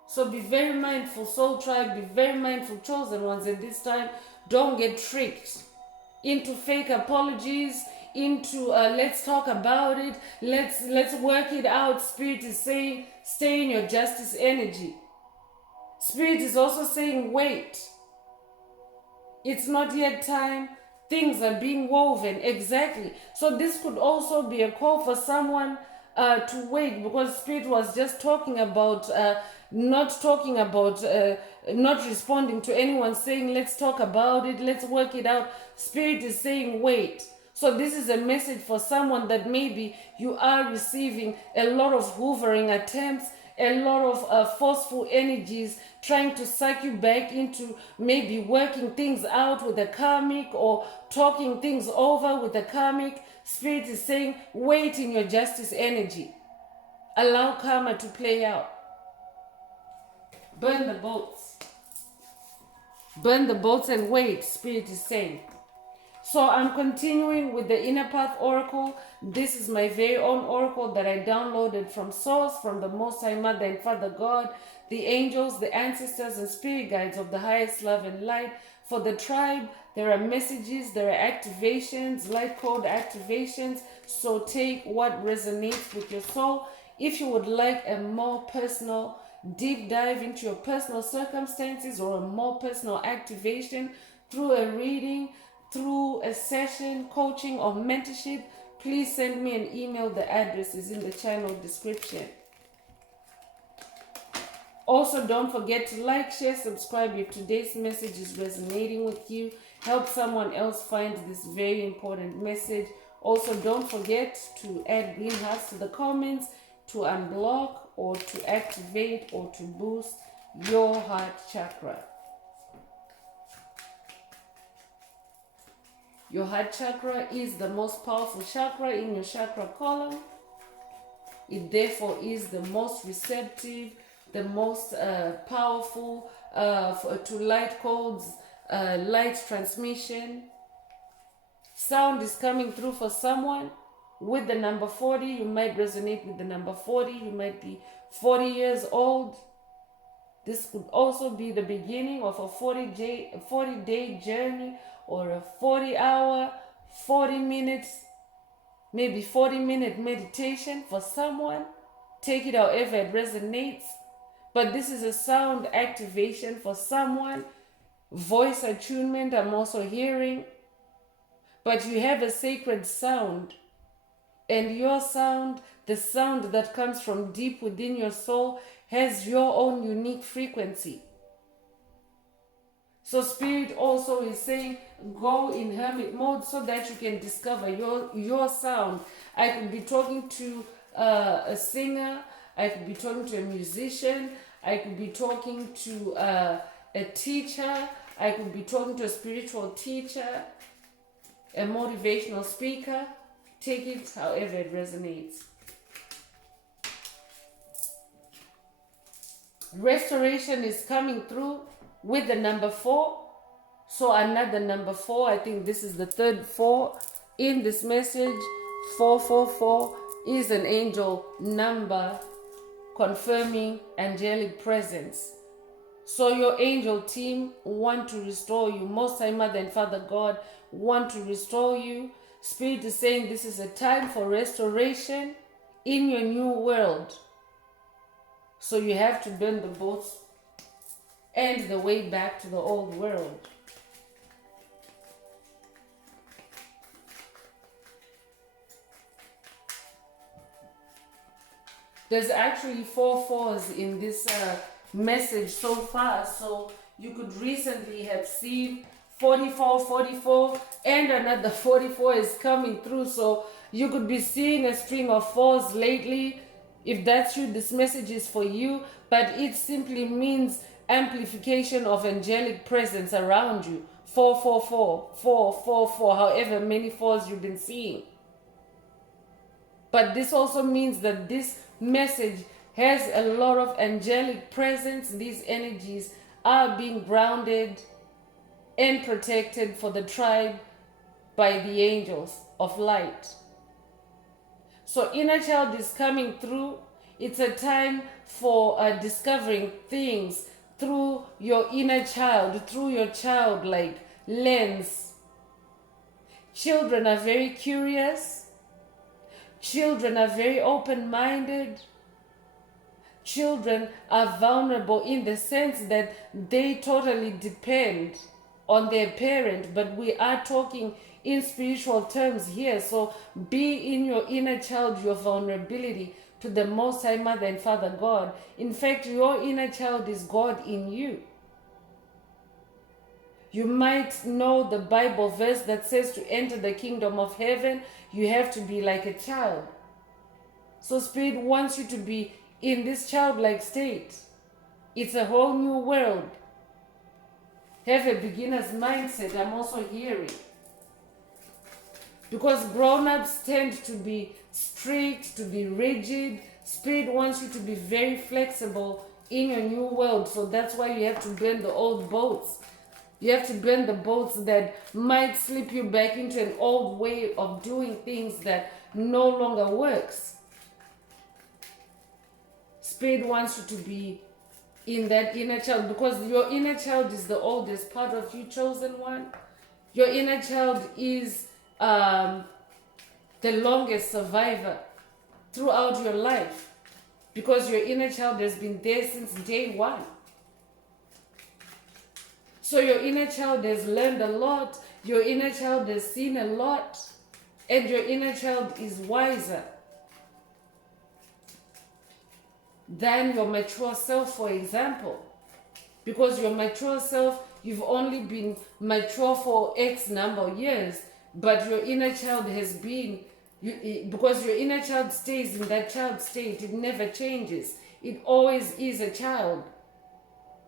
So be very mindful, soul tribe, be very mindful, chosen ones, at this time. Don't get tricked into fake apologies, into let's talk about it, let's work it out. Spirit is saying stay in your justice energy. Spirit is also saying wait. It's not yet time. Things are being woven. Exactly. So this could also be a call for someone to wait, because Spirit was just talking about not responding to anyone saying let's talk about it, let's work it out. Spirit is saying wait. So this is a message for someone that maybe you are receiving a lot of hoovering attempts, a lot of forceful energies trying to suck you back into maybe working things out with a karmic or talking things over with a karmic. Spirit is saying wait in your justice energy. Allow karma to play out. Burn the boats. Burn the boats and wait, Spirit is saying. So I'm continuing with the Inner Path Oracle. This is my very own oracle that I downloaded from Source, from the Most High Mother and Father God, the angels, the ancestors, and spirit guides of the highest love and light. For the tribe, there are messages, there are activations, light code activations. So take what resonates with your soul. If you would like a more personal deep dive into your personal circumstances or a more personal activation through a reading, through a session, coaching, or mentorship, please send me an email. The address is in the channel description. Also, don't forget to like, share, subscribe if today's message is resonating with you. Help someone else find this very important message. Also, don't forget to add green hearts to the comments to unblock or to activate or to boost your heart chakra. Your heart chakra is the most powerful chakra in your chakra column. It therefore is the most receptive, the most powerful to light codes, light transmission. sound is coming through for someone with the number 40. You might resonate with the number 40. You might be 40 years old. This could also be the beginning of a 40-day journey, or a 40-hour, 40 minutes, maybe 40-minute meditation for someone. Take it however it resonates. But this is a sound activation for someone. Voice attunement, I'm also hearing. But you have a sacred sound. And your sound, the sound that comes from deep within your soul, has your own unique frequency. So Spirit also is saying, go in hermit mode so that you can discover your sound. I could be talking to a singer. I could be talking to a musician. I could be talking to a teacher. I could be talking to a spiritual teacher, a motivational speaker. Take it however it resonates. Restoration is coming through with the number 4. So another number 4. I think this is the third 4 in this message. 444 is an angel number confirming angelic presence. So your angel team want to restore you. Most High Mother and Father God want to restore you. Spirit is saying this is a time for restoration in your new world. So you have to burn the boats and the way back to the old world. There's actually 4 fours in this message so far. So you could recently have seen 44, 44, and another 44 is coming through. So you could be seeing a string of 4s lately. If that's you, this message is for you. But it simply means amplification of angelic presence around you. 444, 444, however many 4s you've been seeing. But this also means that this message has a lot of angelic presence. These energies are being grounded and protected for the tribe by the angels of light. So inner child is coming through. It's a time for discovering things through your inner child, through your childlike lens. Children are very curious. Children are very open-minded. Children are vulnerable in the sense that they totally depend on their parent, but we are talking in spiritual terms here. So be in your inner child, your vulnerability to the Most High Mother and Father God. In fact, your inner child is God in you. You might know the Bible verse that says to enter the kingdom of heaven, you have to be like a child. So Spirit wants you to be in this childlike state. It's a whole new world. Have a beginner's mindset, I'm also hearing. Because grown-ups tend to be strict, to be rigid. Spirit wants you to be very flexible in your new world. So that's why you have to burn the old boats. You have to burn the boats that might slip you back into an old way of doing things that no longer works. Spirit wants you to be in that inner child, because your inner child is the oldest part of you, chosen one. Your inner child is the longest survivor throughout your life, because your inner child has been there since day one. So your inner child has learned a lot, your inner child has seen a lot, and your inner child is wiser than your mature self, for example. Because your mature self, you've only been mature for X number of years, but your inner child has been, because your inner child stays in that child state, it never changes. It always is a child.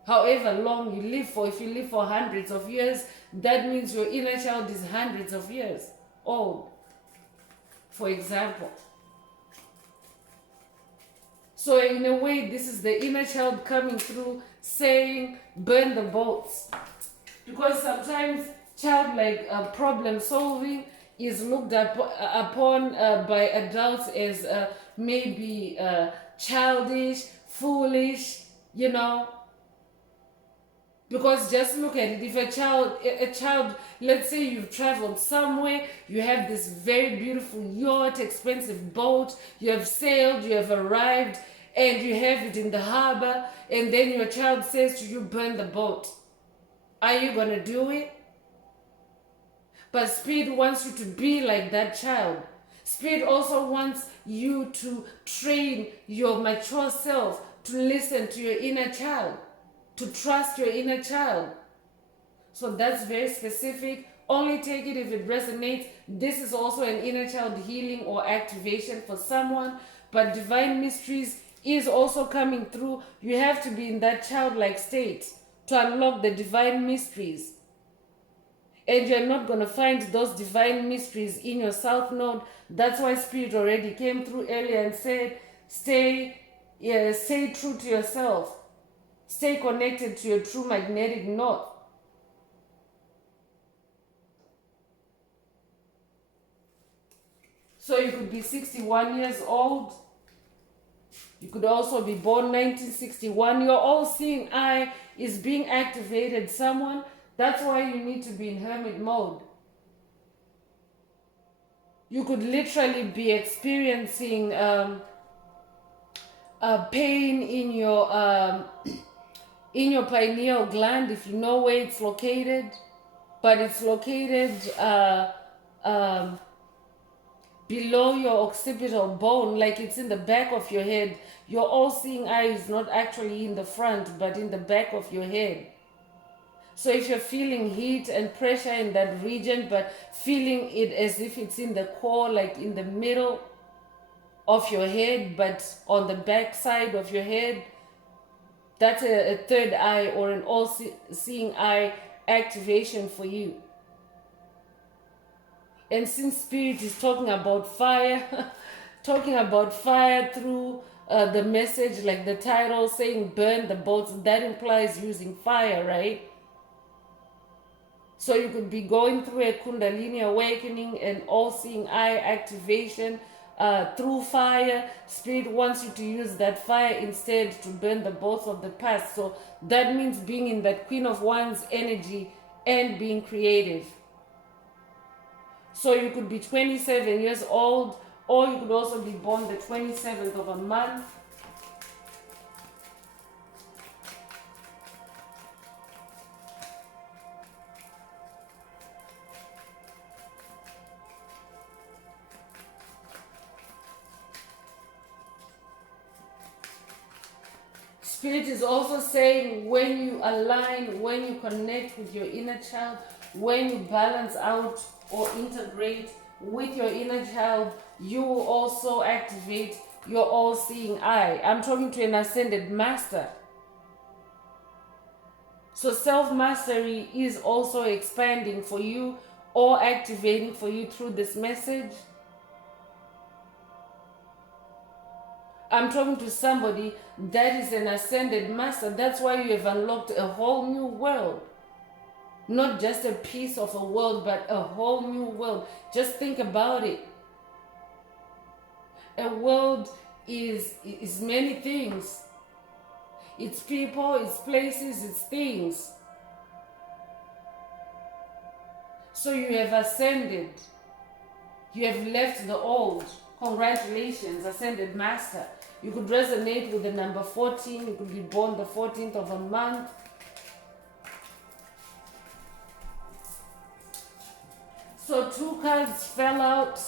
However long you live for, if you live for hundreds of years, that means your inner child is hundreds of years old, for example. So in a way, this is the inner child coming through saying, burn the boats. Because sometimes childlike problem solving is looked upon by adults as maybe childish, foolish, you know. Because just look at it, if a child, let's say you've traveled somewhere, you have this very beautiful yacht, expensive boat, you have sailed, you have arrived, and you have it in the harbor, and then your child says to you, burn the boat. Are you going to do it? But Spirit wants you to be like that child. Spirit also wants you to train your mature self to listen to your inner child, to trust your inner child. So that's very specific. Only take it if it resonates. This is also an inner child healing or activation for someone. But divine mysteries is also coming through. You have to be in that childlike state to unlock the divine mysteries. And you're not going to find those divine mysteries in your south node. That's why Spirit already came through earlier and said, stay true to yourself. Stay connected to your true magnetic north. So you could be 61 years old. You could also be born 1961. Your all-seeing eye is being activated. Someone, that's why you need to be in hermit mode. You could literally be experiencing pain in your pineal gland, if you know where it's located. But it's located below your occipital bone, like it's in the back of your head. Your all-seeing eye is not actually in the front, but in the back of your head. So if you're feeling heat and pressure in that region, but feeling it as if it's in the core, like in the middle of your head, but on the back side of your head, that's a third eye or an all-seeing eye activation for you. And since Spirit is talking about fire, talking about fire through the message, like the title saying burn the boats, that implies using fire, right? So you could be going through a Kundalini awakening and all-seeing eye activation through fire. Spirit wants you to use that fire instead to burn the boats of the past. So that means being in that Queen of Wands energy and being creative. So you could be 27 years old, or you could also be born the 27th of a month. Spirit is also saying when you align, when you connect with your inner child, when you balance out or integrate with your inner child, you will also activate your all-seeing eye. I'm talking to an ascended master. So self-mastery is also expanding for you or activating for you through this message. I'm talking to somebody that is an ascended master. That's why you have unlocked a whole new world. Not just a piece of a world, but a whole new world. Just think about it. A world is many things. It's people, it's places, it's things. So you have ascended. You have left the old. Congratulations, ascended master. You could resonate with the number 14. You could be born the 14th of a month. So 2 cards fell out.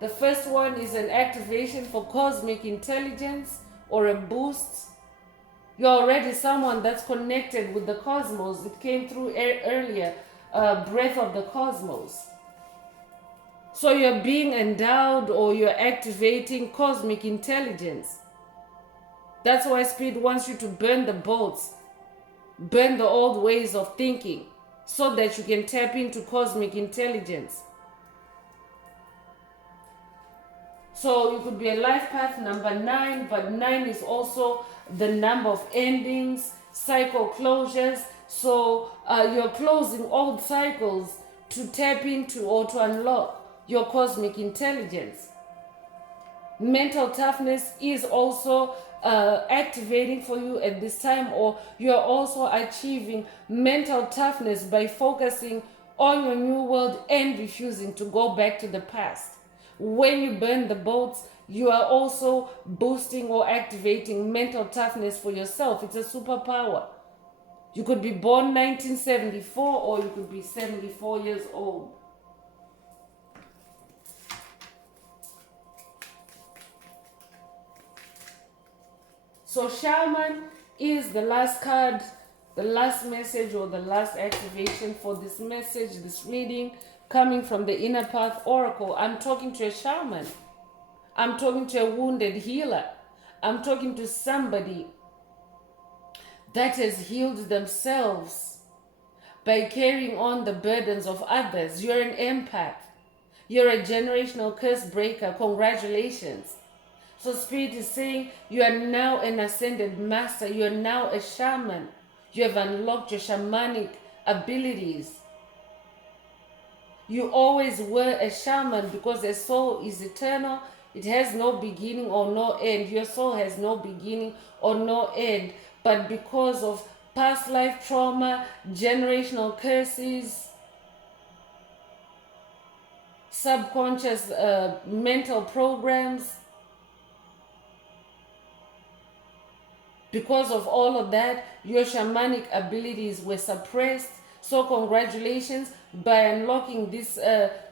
The first one is an activation for cosmic intelligence or a boost. You're already someone that's connected with the cosmos. It came through earlier, breath of the cosmos. So you're being endowed or you're activating cosmic intelligence. That's why Spirit wants you to burn the boats, burn the old ways of thinking, so that you can tap into cosmic intelligence. So you could be a life path number 9, but 9 is also the number of endings, cycle closures. So you're closing old cycles to tap into or to unlock your cosmic intelligence. Mental toughness is also activating for you at this time, or you are also achieving mental toughness by focusing on your new world and refusing to go back to the past. When you burn the boats, you are also boosting or activating mental toughness for yourself. It's a superpower. You could be born 1974 or you could be 74 years old. So Shaman is the last card, the last message or the last activation for this message, this reading coming from the Inner Path Oracle. I'm talking to a shaman. I'm talking to a wounded healer. I'm talking to somebody that has healed themselves by carrying on the burdens of others. You're an empath. You're a generational curse breaker. Congratulations. So Spirit is saying you are now an ascended master. You are now a shaman. You have unlocked your shamanic abilities. You always were a shaman because a soul is eternal. It has no beginning or no end. Your soul has no beginning or no end. But because of past life trauma, generational curses, subconscious mental programs, because of all of that, your shamanic abilities were suppressed. So congratulations, by unlocking this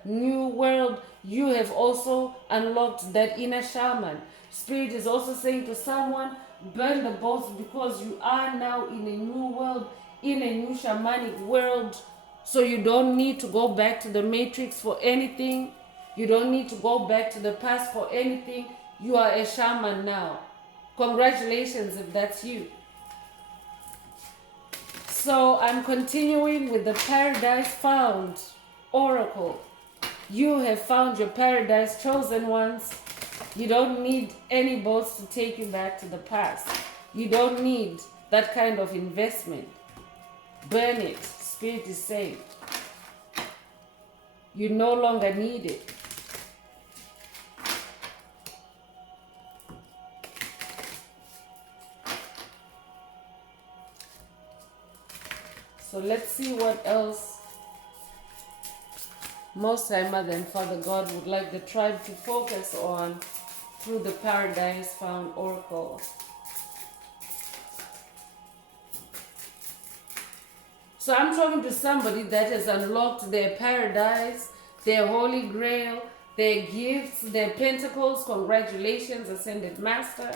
new world, you have also unlocked that inner shaman. Spirit is also saying to someone, burn the boats because you are now in a new world, in a new shamanic world. So you don't need to go back to the matrix for anything. You don't need to go back to the past for anything. You are a shaman now. Congratulations if that's you. So I'm continuing with the Paradise Found Oracle. You have found your paradise, chosen ones. You don't need any boats to take you back to the past. You don't need that kind of investment. Burn it, Spirit is saying. You no longer need it. So let's see what else Most High Mother and Father God would like the tribe to focus on through the Paradise Found Oracle. So I'm talking to somebody that has unlocked their paradise, their holy grail, their gifts, their pentacles. Congratulations, Ascended Master.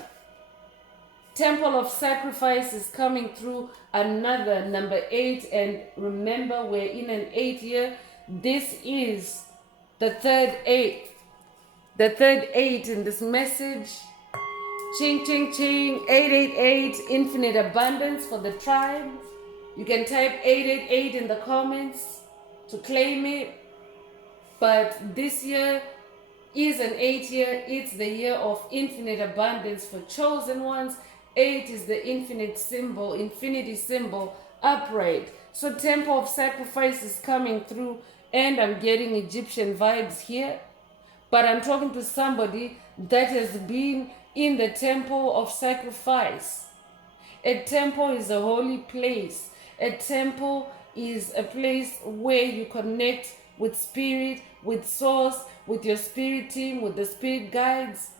Temple of Sacrifice is coming through, another number 8. And remember, we're in an 8 year. This is the third 8. The third 8 in this message. Ching, ching, ching. 888, infinite abundance for the tribe. You can type 888 in the comments to claim it. But this year is an 8 year. It's the year of infinite abundance for chosen ones. 8 is the infinite symbol, infinity symbol, upright. So Temple of Sacrifice is coming through, and I'm getting Egyptian vibes here. But I'm talking to somebody that has been in the Temple of Sacrifice. A temple is a holy place. A temple is a place where you connect with spirit, with source, with your spirit team, with the spirit guides.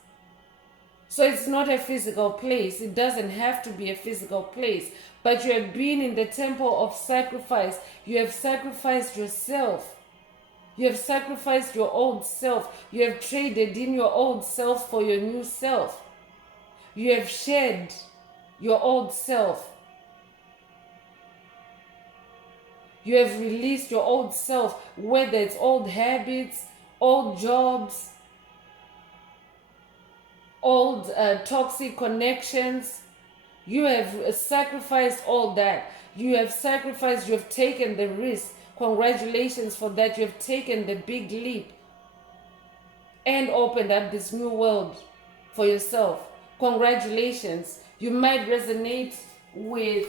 So it's not a physical place. It doesn't have to be a physical place. But you have been in the temple of sacrifice. You have sacrificed yourself. You have sacrificed your old self. You have traded in your old self for your new self. You have shed your old self. You have released your old self, whether it's old habits, old jobs, old toxic connections. You have sacrificed all that. You have sacrificed, you have taken the risk. Congratulations for that. You have taken the big leap and opened up this new world for yourself. Congratulations. You might resonate with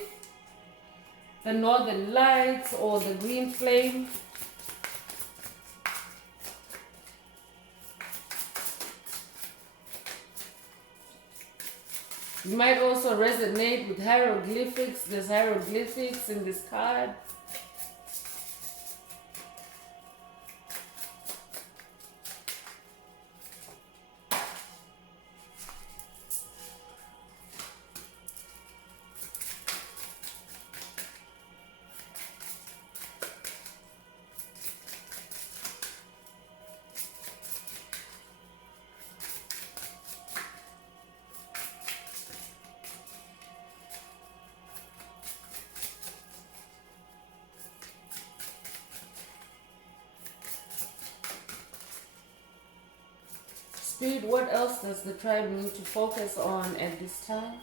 the Northern Lights or the Green Flame. You might also resonate with hieroglyphics. There's hieroglyphics in this card. Spirit, what else does the tribe need to focus on at this time?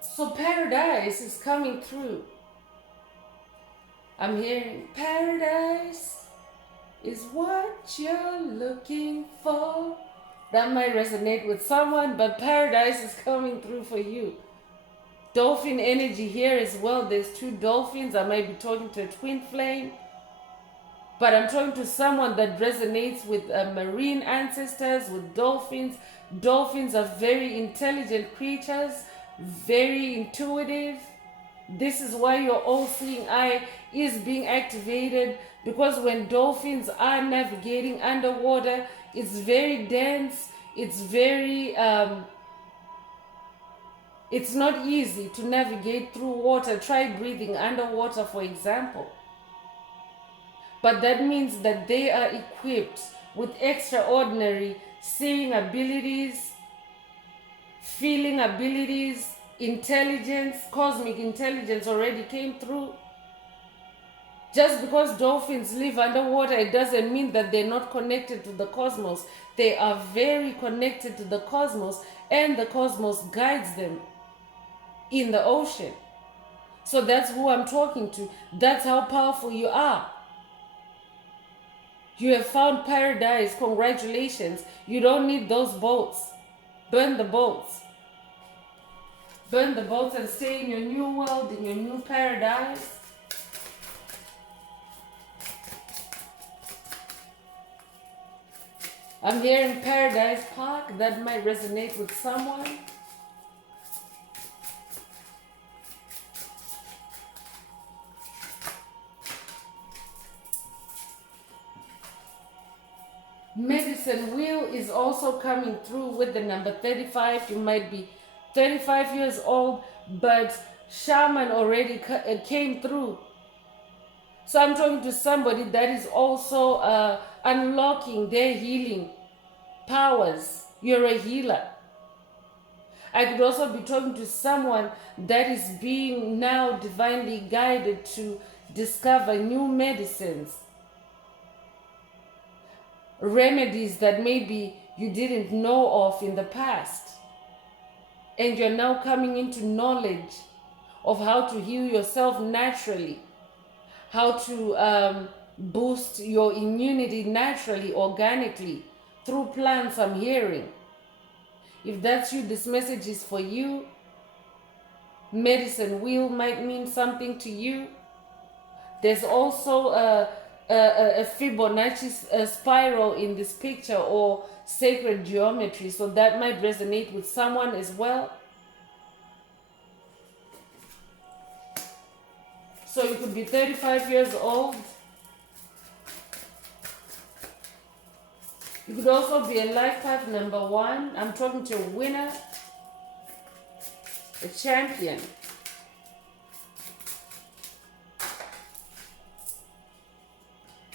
So paradise is coming through. I'm hearing paradise is what you're looking for. That might resonate with someone, but paradise is coming through for you. Dolphin energy here as well. There's two dolphins. I might be talking to a twin flame. But I'm talking to someone that resonates with marine ancestors, with dolphins. Dolphins are very intelligent creatures, very intuitive. This is why your all-seeing eye is being activated, because when dolphins are navigating underwater, it's very dense, it's very, it's not easy to navigate through water. Try breathing underwater, for example. But that means that they are equipped with extraordinary seeing abilities, feeling abilities, intelligence. Cosmic intelligence already came through. Just because dolphins live underwater, it doesn't mean that they're not connected to the cosmos. They are very connected to the cosmos, and the cosmos guides them in the ocean. So that's who I'm talking to. That's how powerful you are. You have found paradise. Congratulations. You don't need those boats. Burn the boats. Burn the boats and stay in your new world, in your new paradise. I'm hearing Paradise Park. That might resonate with someone. Medicine wheel is also coming through with the number 35. You might be 35 years old, but shaman already came through. So I'm talking to somebody that is also unlocking their healing powers. You're a healer. I could also be talking to someone that is being now divinely guided to discover new medicines, remedies that maybe you didn't know of in the past. And you're now coming into knowledge of how to heal yourself naturally, how to boost your immunity naturally, organically, through plants. I'm hearing. If that's you, this message is for you. Medicine wheel might mean something to you. There's also a Fibonacci spiral in this picture, or sacred geometry, so that might resonate with someone as well. So you could be 35 years old. You could also be a life path number 1. I'm talking to a winner, a champion.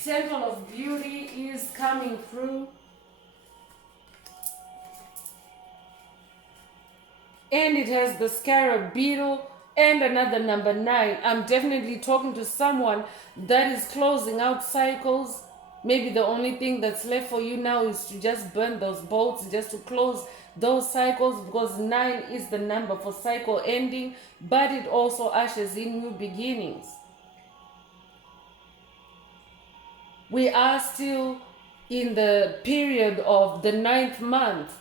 Temple of Beauty is coming through. And it has the scarab beetle and another number 9. I'm definitely talking to someone that is closing out cycles. Maybe the only thing that's left for you now is to just burn those bolts, just to close those cycles, because 9 is the number for cycle ending, but it also ushers in new beginnings. We are still in the period of the 9th month,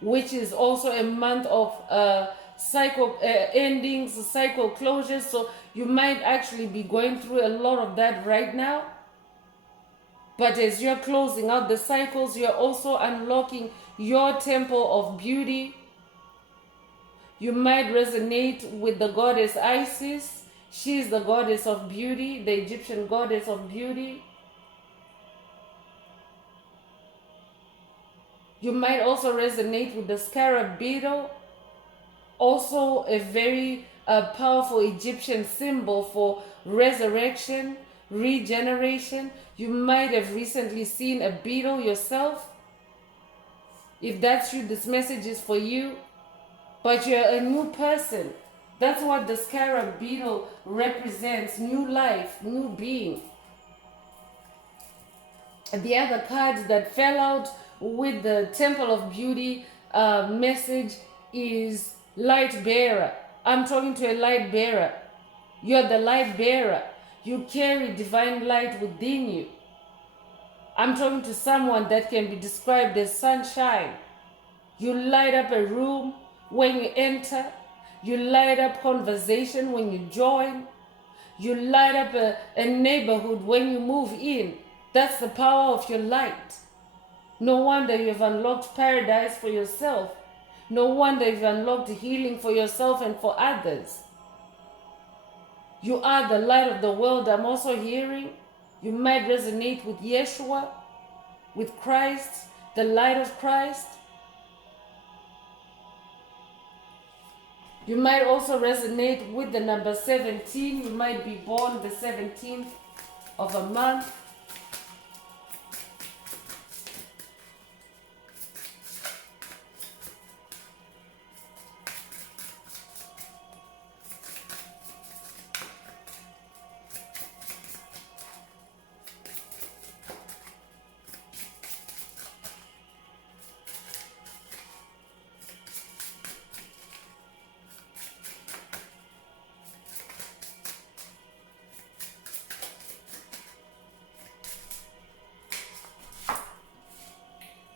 which is also a month of cycle endings, cycle closures. So you might actually be going through a lot of that right now. But as you're closing out the cycles, you're also unlocking your temple of beauty. You might resonate with the goddess Isis. She's the goddess of beauty, the Egyptian goddess of beauty. You might also resonate with the scarab beetle, also a very powerful Egyptian symbol for resurrection, regeneration. You might have recently seen a beetle yourself. If that's you, this message is for you. But you're a new person. That's what the scarab beetle represents: new life, new being. The other cards that fell out with the Temple of Beauty message is light bearer. I'm talking to a light bearer. You're the light bearer. You carry divine light within you. I'm talking to someone that can be described as sunshine. You light up a room when you enter. You light up conversation when you join. You light up a neighborhood when you move in. That's the power of your light. No wonder you've unlocked paradise for yourself. No wonder you've unlocked healing for yourself and for others. You are the light of the world. I'm also hearing you might resonate with Yeshua, with Christ, the light of Christ. You might also resonate with the number 17. You might be born the 17th of a month.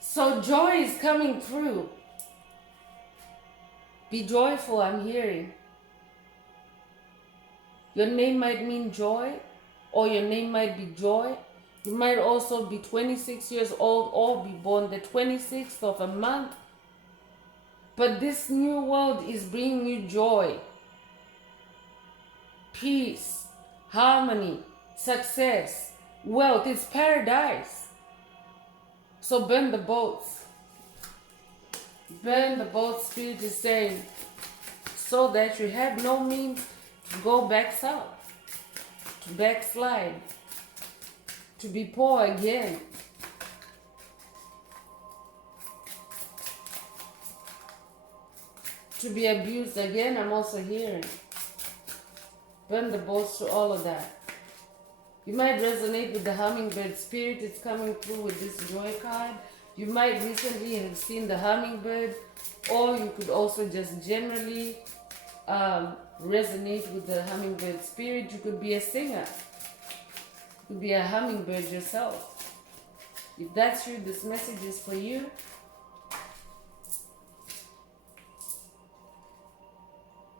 So joy is coming through. Be joyful, I'm hearing. Your name might mean joy, or your name might be joy. You might also be 26 years old or be born the 26th of a month. But this new world is bringing you joy, peace, harmony, success, wealth. It's paradise. So burn the boats. Burn the boats, Spirit is saying, so that you have no means to go back south, to backslide, to be poor again. To be abused again. I'm also hearing. Burn the boats to all of that. You might resonate with the hummingbird spirit. It's coming through with this joy card. You might recently have seen the hummingbird, or you could also just generally resonate with the hummingbird spirit. You could be a singer. You could be a hummingbird yourself. If that's you, this message is for you.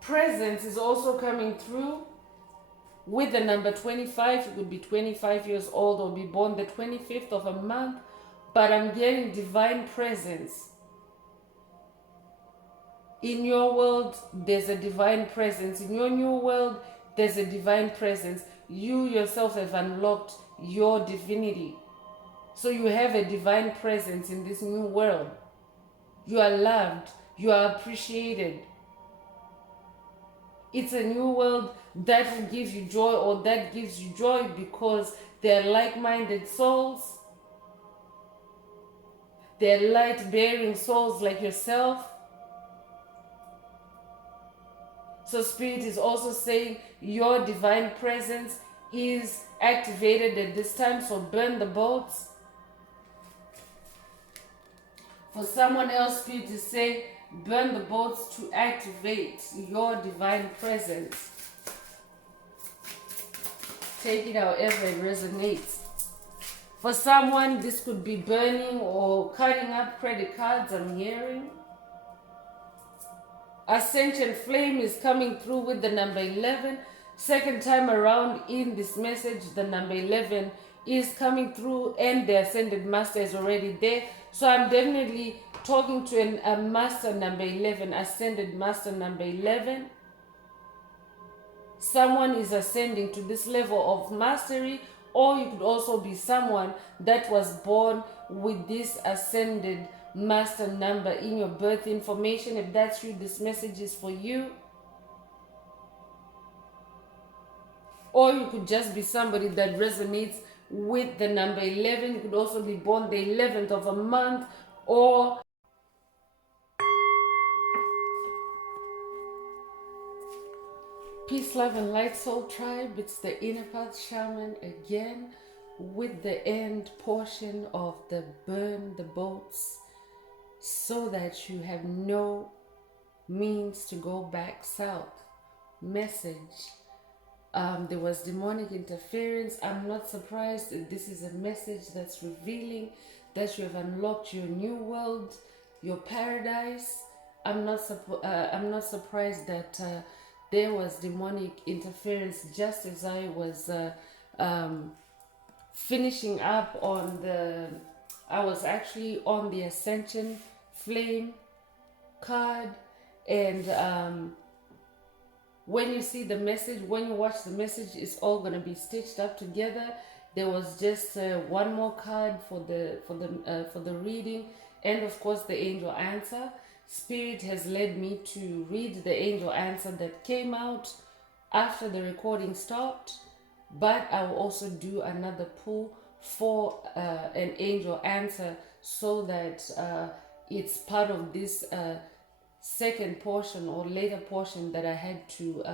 Presence is also coming through with the number 25. You could be 25 years old or be born the 25th of a month, but I'm getting divine presence. In your world, there's a divine presence. In your new world, there's a divine presence. You yourself have unlocked your divinity. So you have a divine presence in this new world. You are loved. You are appreciated. It's a new world that will give you joy, or that gives you joy because they're like-minded souls. They're light-bearing souls like yourself. So Spirit is also saying your divine presence is activated at this time, so burn the boats. For someone else, Spirit is saying burn the boats to activate your divine presence. Take it however it resonates. For someone, this could be burning or cutting up credit cards, I'm hearing. Ascension flame is coming through with the number 11. Second time around in this message, the number 11 is coming through, and the ascended master is already there. So I'm definitely talking to a master number 11, ascended master number 11. Someone is ascending to this level of mastery, or you could also be someone that was born with this ascended master number in your birth information. If that's you, this message is for you. Or you could just be somebody that resonates with the number 11. You could also be born the 11th of a month, or peace, love, and light, soul tribe. It's the Inner Path Shaman again with the end portion of the burn the boats so that you have no means to go back south message. There was demonic interference. I'm not surprised that this is a message that's revealing that you have unlocked your new world, your paradise. I'm not surprised that there was demonic interference just as I was finishing up on the. I was actually on the Ascension Flame card, and when you see the message, when you watch the message, it's all going to be stitched up together. There was just one more card for the reading, and of course the angel answer. Spirit has led me to read the angel answer that came out after the recording stopped, but I will also do another pull for an angel answer so that it's part of this second portion or later portion that I had to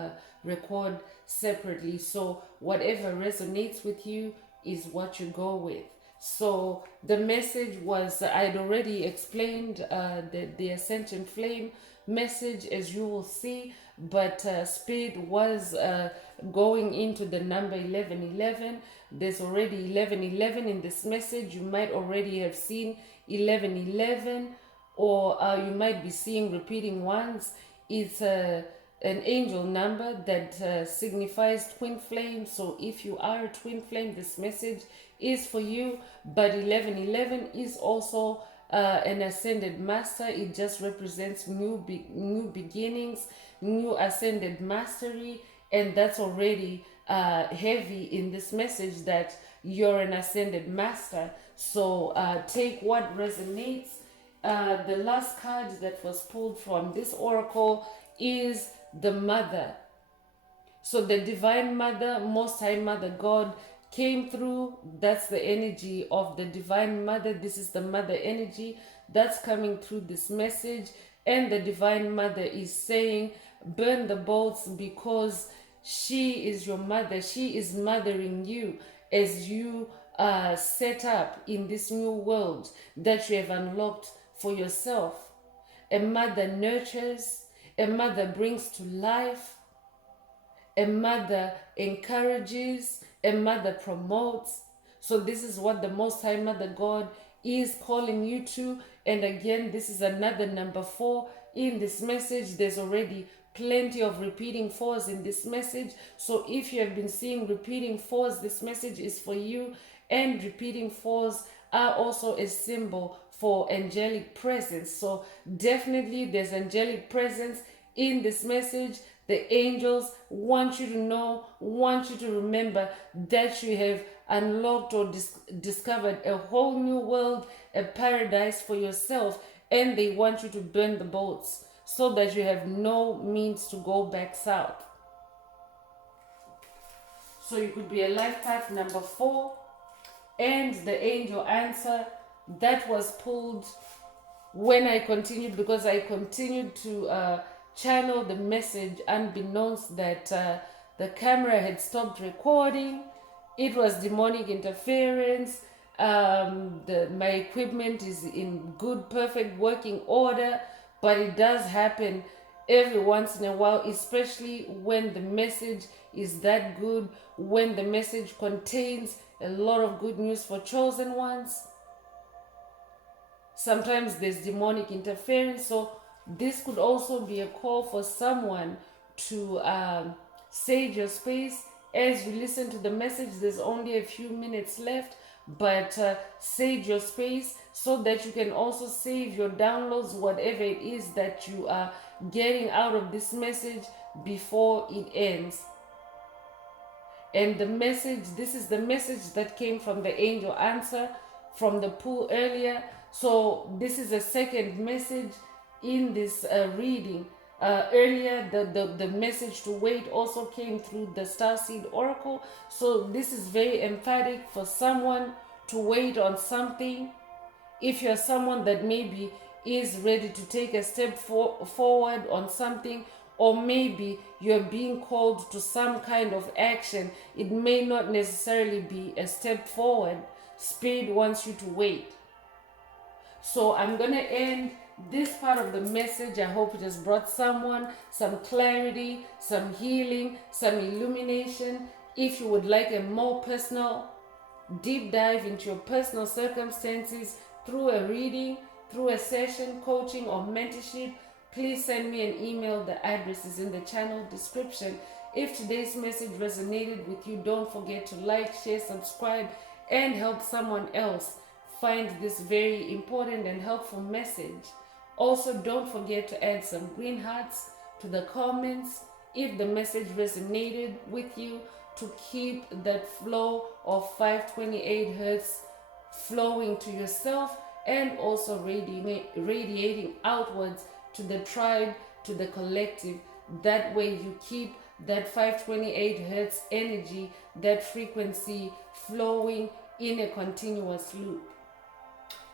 record separately. So whatever resonates with you is what you go with. So the message was, I'd already explained the Ascension Flame message, as you will see, but Spirit was going into the number 1111. There's already 1111 in this message. You might already have seen 1111, or you might be seeing repeating ones. It's an angel number that signifies twin flame. So if you are a twin flame, this message is for you. But 1111 is also an ascended master. It just represents new beginnings, new ascended mastery, and that's already heavy in this message that you're an ascended master. So take what resonates. The last card that was pulled from this oracle is the Mother. So the Divine Mother, Most High Mother God came through. That's the energy of the Divine Mother. This is the Mother energy that's coming through this message. And the Divine Mother is saying, burn the boats, because she is your mother. She is mothering you as you set up in this new world that you have unlocked for yourself. A mother nurtures, a mother brings to life, a mother encourages, a mother promotes. So this is what the Most High Mother God is calling you to. And again, this is another number 4 in this message. There's already plenty of repeating 4s in this message. So if you have been seeing repeating 4s, this message is for you. And repeating 4s are also a symbol for angelic presence. So definitely there's angelic presence in this message. The angels want you to know, want you to remember that you have unlocked or discovered a whole new world, a paradise for yourself, and they want you to burn the boats so that you have no means to go back south. So you could be a life path number 4, and the angel answer that was pulled when I continued, because I continued to channel the message unbeknownst that the camera had stopped recording. It was demonic interference. My equipment is in good, perfect working order, but it does happen every once in a while, especially when the message is that good, when the message contains a lot of good news for chosen ones. Sometimes there's demonic interference. So this could also be a call for someone to sage your space as you listen to the message, there's only a few minutes left, but save your space so that you can also save your downloads, whatever it is that you are getting out of this message before it ends. And the message, this is the message that came from the angel answer from the pool earlier. So this is a second message in this reading. Earlier, the message to wait also came through the Starseed Oracle. So this is very emphatic for someone to wait on something. If you're someone that maybe is ready to take a step forward on something, or maybe you're being called to some kind of action, it may not necessarily be a step forward. Spirit wants you to wait. So I'm going to end this part of the message. I hope it has brought someone some clarity, some healing, some illumination. If you would like a more personal deep dive into your personal circumstances through a reading, through a session, coaching, or mentorship, please send me an email. The address is in the channel description. If today's message resonated with you, don't forget to like, share, subscribe, and help someone else find this very important and helpful message. Also, don't forget to add some green hearts to the comments if the message resonated with you, to keep that flow of 528 hertz flowing to yourself and also radiating outwards to the tribe, to the collective. That way you keep that 528 hertz energy, that frequency flowing in a continuous loop.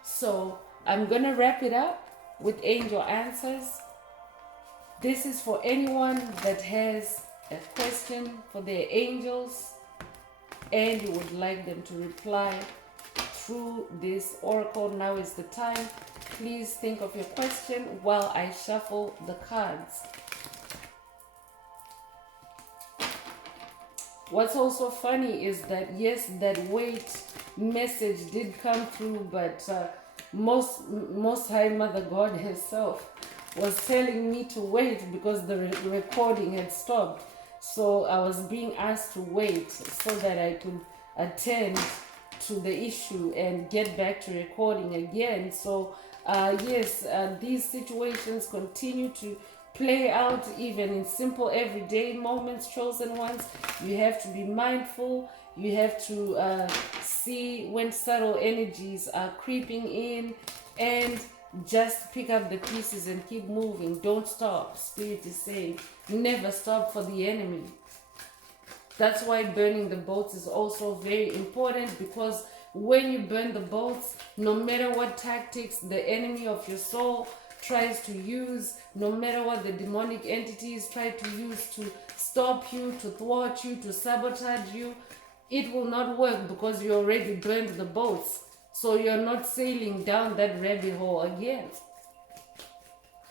So I'm going to wrap it up with angel answers. This is for anyone that has a question for their angels and you would like them to reply through this oracle. Now is the time. Please think of your question while I shuffle the cards. What's also funny is that yes, that wait message did come through, but most High Mother God herself was telling me to wait because the recording had stopped. So I was being asked to wait so that I could attend to the issue and get back to recording again. So yes, these situations continue to play out even in simple everyday moments, chosen ones. You have to be mindful. You have to see when subtle energies are creeping in and just pick up the pieces and keep moving. Don't stop. Spirit is saying, never stop for the enemy. That's why burning the boats is also very important, because when you burn the boats, no matter what tactics the enemy of your soul tries to use, no matter what the demonic entities try to use to stop you, to thwart you, to sabotage you, it will not work because you already burned the boats. So you're not sailing down that rabbit hole again.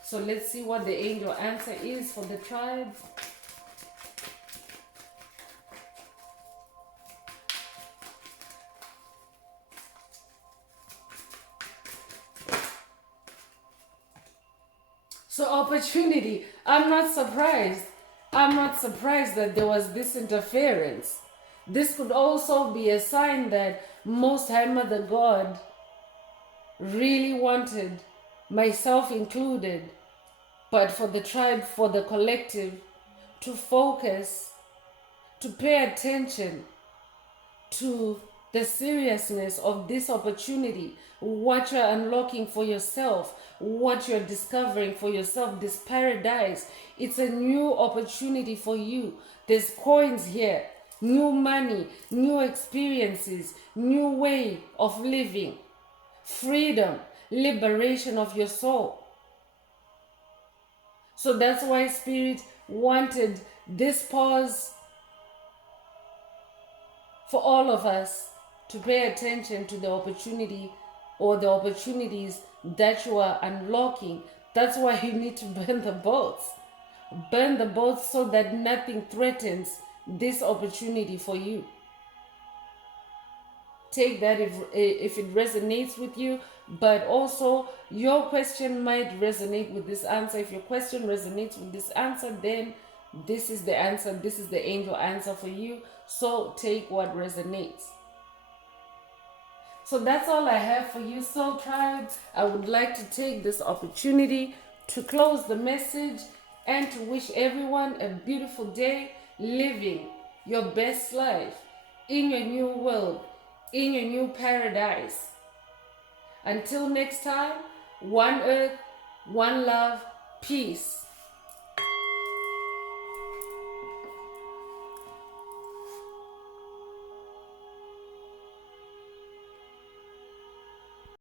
So let's see what the angel answer is for the tribe. So opportunity. I'm not surprised. I'm not surprised that there was this interference. This could also be a sign that Most High Mother God really wanted, myself included, but for the tribe, for the collective, to focus, to pay attention to the seriousness of this opportunity, what you're unlocking for yourself, what you're discovering for yourself, this paradise. It's a new opportunity for you. There's coins here, new money, new experiences, new way of living, freedom, liberation of your soul. So that's why Spirit wanted this pause for all of us to pay attention to the opportunity or the opportunities that you are unlocking. That's why you need to burn the boats. Burn the boats so that nothing threatens this opportunity for you. Take that if it resonates with you, but also your question might resonate with this answer. If your question resonates with this answer, then This is the answer. This is the angel answer for you. So take what resonates. So that's all I have for you, Soul Tribe. I would like to take this opportunity to close the message and to wish everyone a beautiful day, living your best life in your new world, in your new paradise. Until next time, one earth, one love, peace.